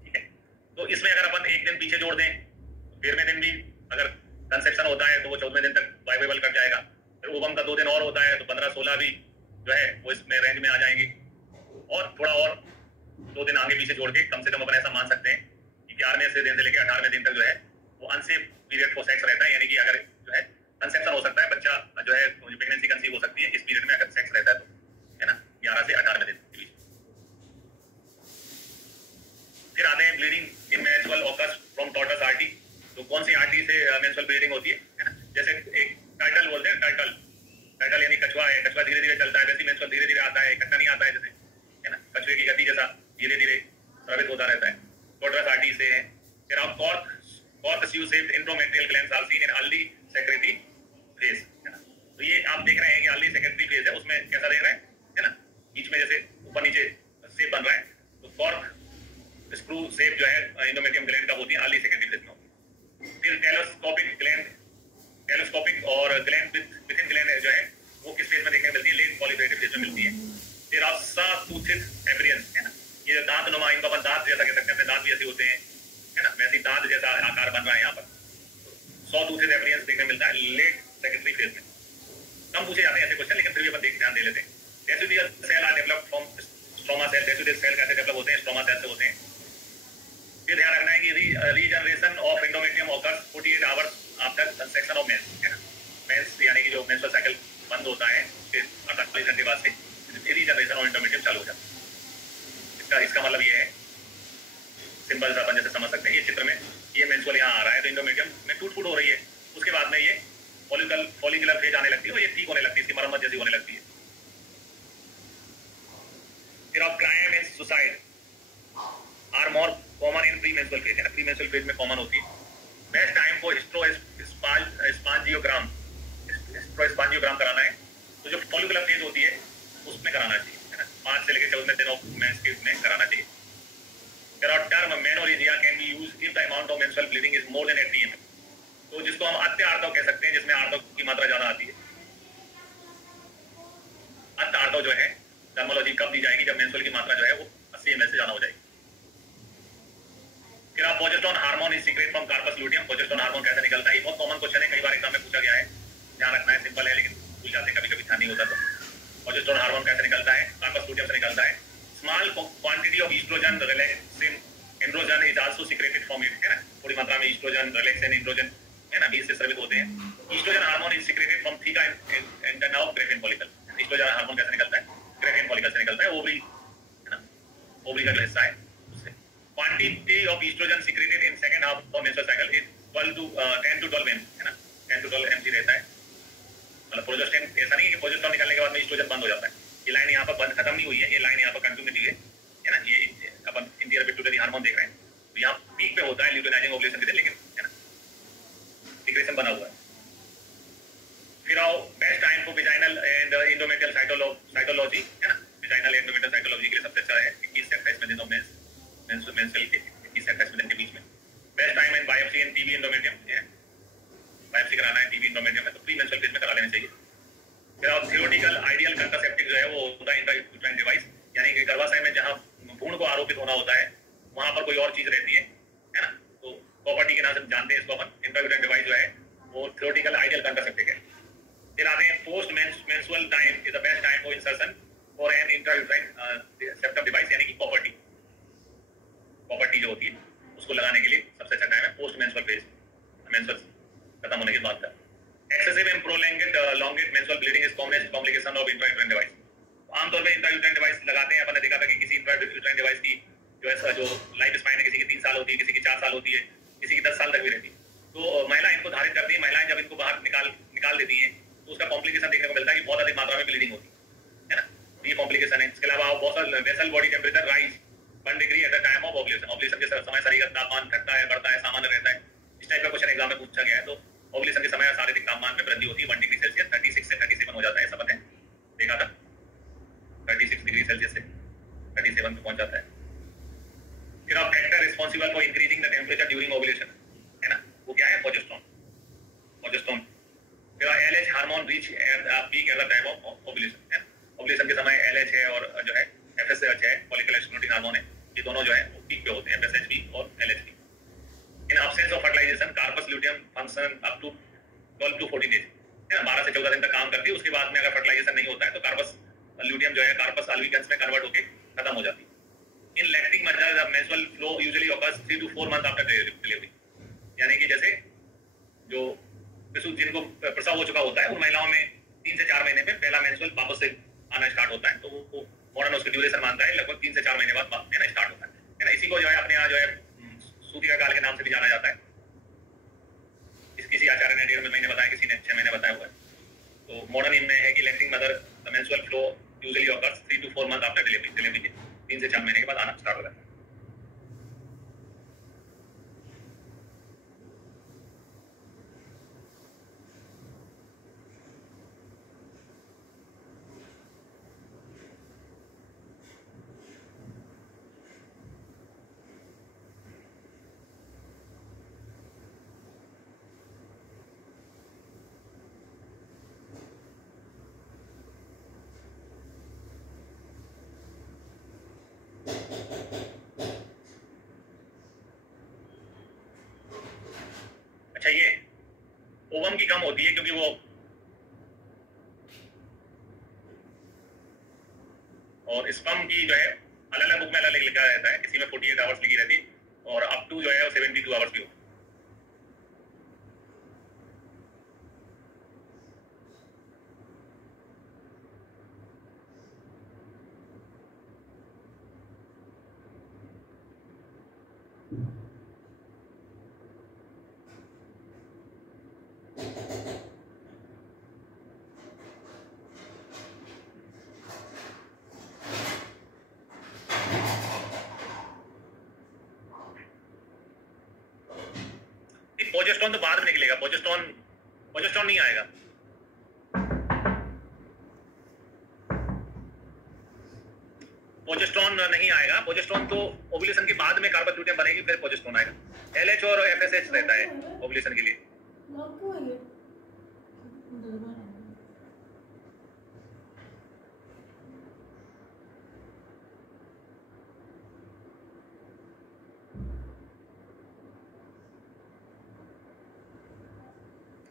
ठीक है। तो इसमें अगर अपन एक दिन पीछे जोड़ दें, 13वें दिन भी अगर कंसेप्शन होता है तो वो 14वें दिन तक वाइबल कर जाएगा। फिर ओवम का 2 दिन और होता है तो 15-16 भी जो है वो इसमें रेंज में आ जाएंगे। और थोड़ा और 2 दिन आगे पीछे जोड़ के कम से कम अपन ऐसा मान सकते हैं कि 11वें से दिन से लेकर 18वें दिन तक जो है वो अनसेफ पीरियड फॉर सेक्स रहता है। यानी कि अगर जो है कंसेप्शन हो सकता है, बच्चा जो है प्रेगनेंसी कंसीव हो सकती है इस पीरियड में अगर सेक्स रहता है तो, है ना, 11 से 18वें दिन के बीच। फिर आते हैं bleeding in menstrual occurs from tortuous artery. तो कौन सी आर्टरी से मेंस्ट्रुअल ब्लीडिंग होती है ना। जैसे एक टर्टल बोलते हैं, टर्टल यानी कछुआ है, कछुआ धीरे धीरे चलता है, वैसे मेंस्ट्रुअल धीरे धीरे आता है, इकट्ठा नहीं आता है जैसे, है ना। कछुए की गति जैसा धीरे धीरे स्रावित होता रहता है, टॉर्टस आर्टरी से है। फिर आप cork shaped endometrial glands are seen in early secretory phase, है ना। तो ये आप देख रहे हैं कि अर्ली सेक्रेटरी फेज है, उसमें कैसा देख रहे हैं, है ना, बीच में जैसे ऊपर नीचे शेप बन रहा है। तो कॉर्क स्क्रू शेप जो है इंडोमेट्रियम ग्लैंड का होती है, अर्ली सेक्रेटरी फेज में होती है। फिर टेलोस्कोपिक और ग्लैंड विथिन ग्लैंड जो है वो किस फेज में देखने मिलती है, लेट पॉलीफेरेटिव फेज में मिलती है। फिर रासा टूथिड एपियरेंस, है ना, ये दांत नुमा, इनको अपन दांत जैसा कह सकते हैं, दांत भी ऐसे होते हैं, है ना, वैसे दांत जैसा आकार बन रहा है यहाँ पर। सॉ टूथिड एपियरेंस देखने मिलता है लेट सेकेंडरी फेज में। कम पूछे जाते हैं ऐसे क्वेश्चन, लेकिन फिर भी अपन ध्यान दे लेते हैं। Decidual cell are developed from stroma cell. Decidual cell कैसे डेवलप होते हैं, स्ट्रोमा सेल से होते हैं। फिर ध्यान रखना है कि कि regeneration of endometrium occurs 48 hours after conception of menses, है ना। मेंस यानी कि जो मेंस्ट्रुअल साइकिल बंद होता है उसके 48 घंटे बाद से रीजनरेशन ऑफ एंडोमेट्रियम चालू हो जाता है। इसका मतलब ये है, सिंपल सा अपन जैसे समझ सकते हैं, ये चित्र में ये मेंस्ट्रुअल यहाँ आ रहा है तो एंडोमेट्रियम में टूट फूट हो रही है, उसके बाद में ये फॉलिकुलर फेज आने लगती है और ये ठीक होने लगती है, इसकी मरम्मत जैसी होने लगती है। फिर of crime and suicide are more common in premenstrual phase, है ना, प्री मेंस्ट्रुअल फेज में कॉमन होती है। बेस्ट टाइम को स्पांजियोग्राम कराना है, तो जो फॉलिकुलर फेज होती है उसमें कराना चाहिए, है ना, 5 से लेकर 14 दिन ऑफ मेंस के में कराना चाहिए। Term menorrhagia can be used if the amount of menstrual bleeding is more than 80 ml, तो जिसको हम अत्य आर्तव कह सकते हैं, जिसमें आर्तव की मात्रा ज्यादा आती है। अत्य आर्तव जो है टर्मोलॉजी कब दी जाएगी, जब मेंस्ट्रुअल की मात्रा जो है वो 80 ml से ज्यादा हो जाएगी। फिर आप progesterone hormone is secrete from corpus luteum, progesterone hormone कैसे निकलता है, ये बहुत कॉमन क्वेश्चन है, कई बार एग्जाम में पूछा गया है, ध्यान रखना है, सिंपल है लेकिन भूल जाते हैं, कभी कभी ध्यान नहीं होता। तो प्रोजेस्टेरोन हार्मोन कैसे निकलता है, कार्पस लुटियम से निकलता है। Small quantity of oestrogen relaxin androgen is also secreted from it, है ना, थोड़ी मात्रा में ईस्ट्रोजन रिलैक्सिन एंड्रोजन, है ना, बीज से स्रावित होते हैं। Oestrogen hormone is secreted from theca and the nerve Graafian follicle, oestrogen hormone कैसे निकलता है, ग्रेफिन फॉलिकल से निकलता है, ओवरी, है ना, ओवरी का जो हिस्सा है उससे। Quantity of oestrogen secreted in second half of menstrual cycle is 10 to 12 mg, है ना, 10 to 12 mg रहता है। मतलब प्रोजेस्टेरोन ऐसा नहीं है कि प्रोजेस्टेरोन निकलने के बाद में ईस्ट्रोजन बंद हो जाता है, ये लाइन यहाँ पर बंद खत्म नहीं हुई है, ये लाइन यहाँ पर कंटिन्यूटी है ना, ये अपन इंटीरियर पिट्यूटरी हार्मोन देख रहे हैं, तो यहाँ पीक पे होता है ल्यूटेनाइजिंग ओवुलेशन के दिन, लेकिन है ना सीक्रेशन बना हुआ है। फिर आओ best time for vaginal and endometrial cytology, है ना, विजाइनल एंडोमेट्रियल साइटोलॉजी के लिए सबसे अच्छा है 21 से 28 दिन ऑफ मेंस्ट्रुअल के 21 से 28 दिन के बीच में। Best time and biopsy in TB endometrium, है बायोप्सी कराना है टीबी एंडोमेट्रियम में, तो प्री मेंस्ट्रुअल फेज में करा लेना चाहिए। फिर आप थियोरेटिकल आइडियल कंट्रासेप्टिव जो है वो होता है इंट्रायूटेराइन डिवाइस, यानी कि गर्भाशय में जहां भ्रूण को आरोपित होना होता है वहां पर कोई और चीज रहती है ना, तो प्रॉपर्टी के नाम से जानते हैं इसको अपन, इंट्रायूटेराइन डिवाइस जो है वो थियोरेटिकल आइडियल कंट्रासेप्टिव है। फिर आते हैं postmenstrual time is the best time for insertion for an intrauterine septum device, यानी कि प्रॉपर्टी जो होती है उसको लगाने के लिए सबसे अच्छा टाइम है पोस्ट मेंस्ट्रुअल फेज, मेंस्ट्रुअल खत्म होने के बाद का। Excessive and prolonged menstrual bleeding is complication of intrauterine device. आमतौर पे इंट्रायूटेराइन डिवाइस लगाते हैं, अपन ने देखा था कि किसी इंट्रायूटेराइन डिवाइस की जो है जो लाइफ स्पैन है किसी की 3 साल होती है, किसी की 4 साल होती है, किसी की 10 साल तक भी रहती है। तो महिला इनको धारित करती है, महिलाएं जब इनको बाहर निकाल देती हैं तो उसका कॉम्प्लिकेशन देखने को मिलता है कि बहुत अधिक मात्रा में ब्लीडिंग होती है ना, ये कॉम्प्लिकेशन है। इसके अलावा vessel body temperature rise 1 degree at the time of ovulation, ovulation के समय शरीर का तापमान घटता है, बढ़ता है, सामान्य रहता है, इस टाइप का क्वेश्चन एग्जाम में पूछा गया है। तो ओवुलेशन के समय शारीरिक तापमान में वृद्धि होती है 1 डिग्री सेल्सियस, 36 से 37 हो जाता है, सब ने देखा था, 36 डिग्री सेल्सियस से 37 पे पहुंच जाता है। फिर आप factor responsible for increasing the temperature during ovulation, है ना, वो क्या है, प्रोजेस्टेरोन। फिर LH hormone reach peak at the time of ovulation, है ना, ओवुलेशन के समय एलएच है और जो है एफएसएच है, फॉलिकुलर स्टिमुलेटिंग हार्मोन है, ये दोनों जो है वो पीक पे होते हैं, एफएसएच और LH. In absence of fertilization, carpus luteum function up to 12 to 14 days, है ना, 12 से 14 दिन तक काम करती है। उसके बाद में अगर फर्टिलाइजेशन नहीं होता है तो कार्पस लुटियम जो है कार्पस अल्बिकन्स में कन्वर्ट होकर खत्म हो जाती है। In lactic mother the menstrual flow usually occurs 3 to 4 month after delivery, यानी कि जैसे जो जिनको प्रसव हो चुका होता है उन महिलाओं में 3 से 4 महीने में पहला मेंस्ट्रुअल वापस से आना स्टार्ट होता है, तो वो मॉडर्न उसकी ड्यूरेशन मानता है लगभग 3 से 4 महीने बाद आना स्टार्ट होता है ना। इसी को जो है अपने यहाँ जो है सूती का काल के नाम से भी जाना जाता है। किसी आचार्य ने 1.5 महीने बताया, किसी ने 6 महीने बताया हुआ है। तो मॉडर्न इनमें है कि lactating mother the menstrual flow usually occurs 3 to 4 month after delivery के 3 से 4 महीने के बाद आना स्टार्ट हो जाता है। अच्छा, ये ओवम की कम होती है क्योंकि वो और स्पर्म की जो है अलग अलग बुक में अलग लिखा रहता है, किसी में 48 आवर्स लिखी रहती है और अप टू जो है 72 आवर्स भी होता है। प्रोजेस्टेरोन तो बाद में निकलेगा, प्रोजेस्टेरोन नहीं आएगा। प्रोजेस्टेरोन नहीं आएगा, प्रोजेस्टेरोन तो ओव्यूलेशन के बाद में कार्बन ल्यूटेन बनेगी, फिर प्रोजेस्टेरोन आएगा। एलएच और एफएसएच रहता है ओव्यूलेशन के लिए।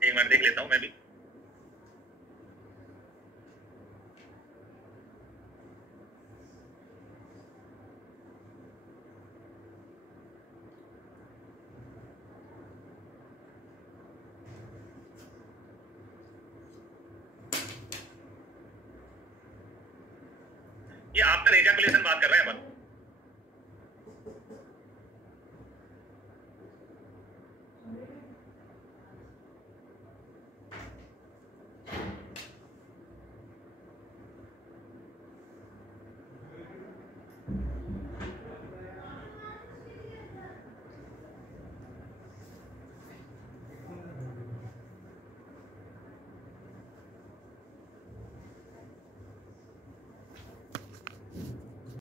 एक मिनट देख लेता हूं मैं भी। ये आफ्टर एजाकुलेशन बात कर रहे हैं अपन।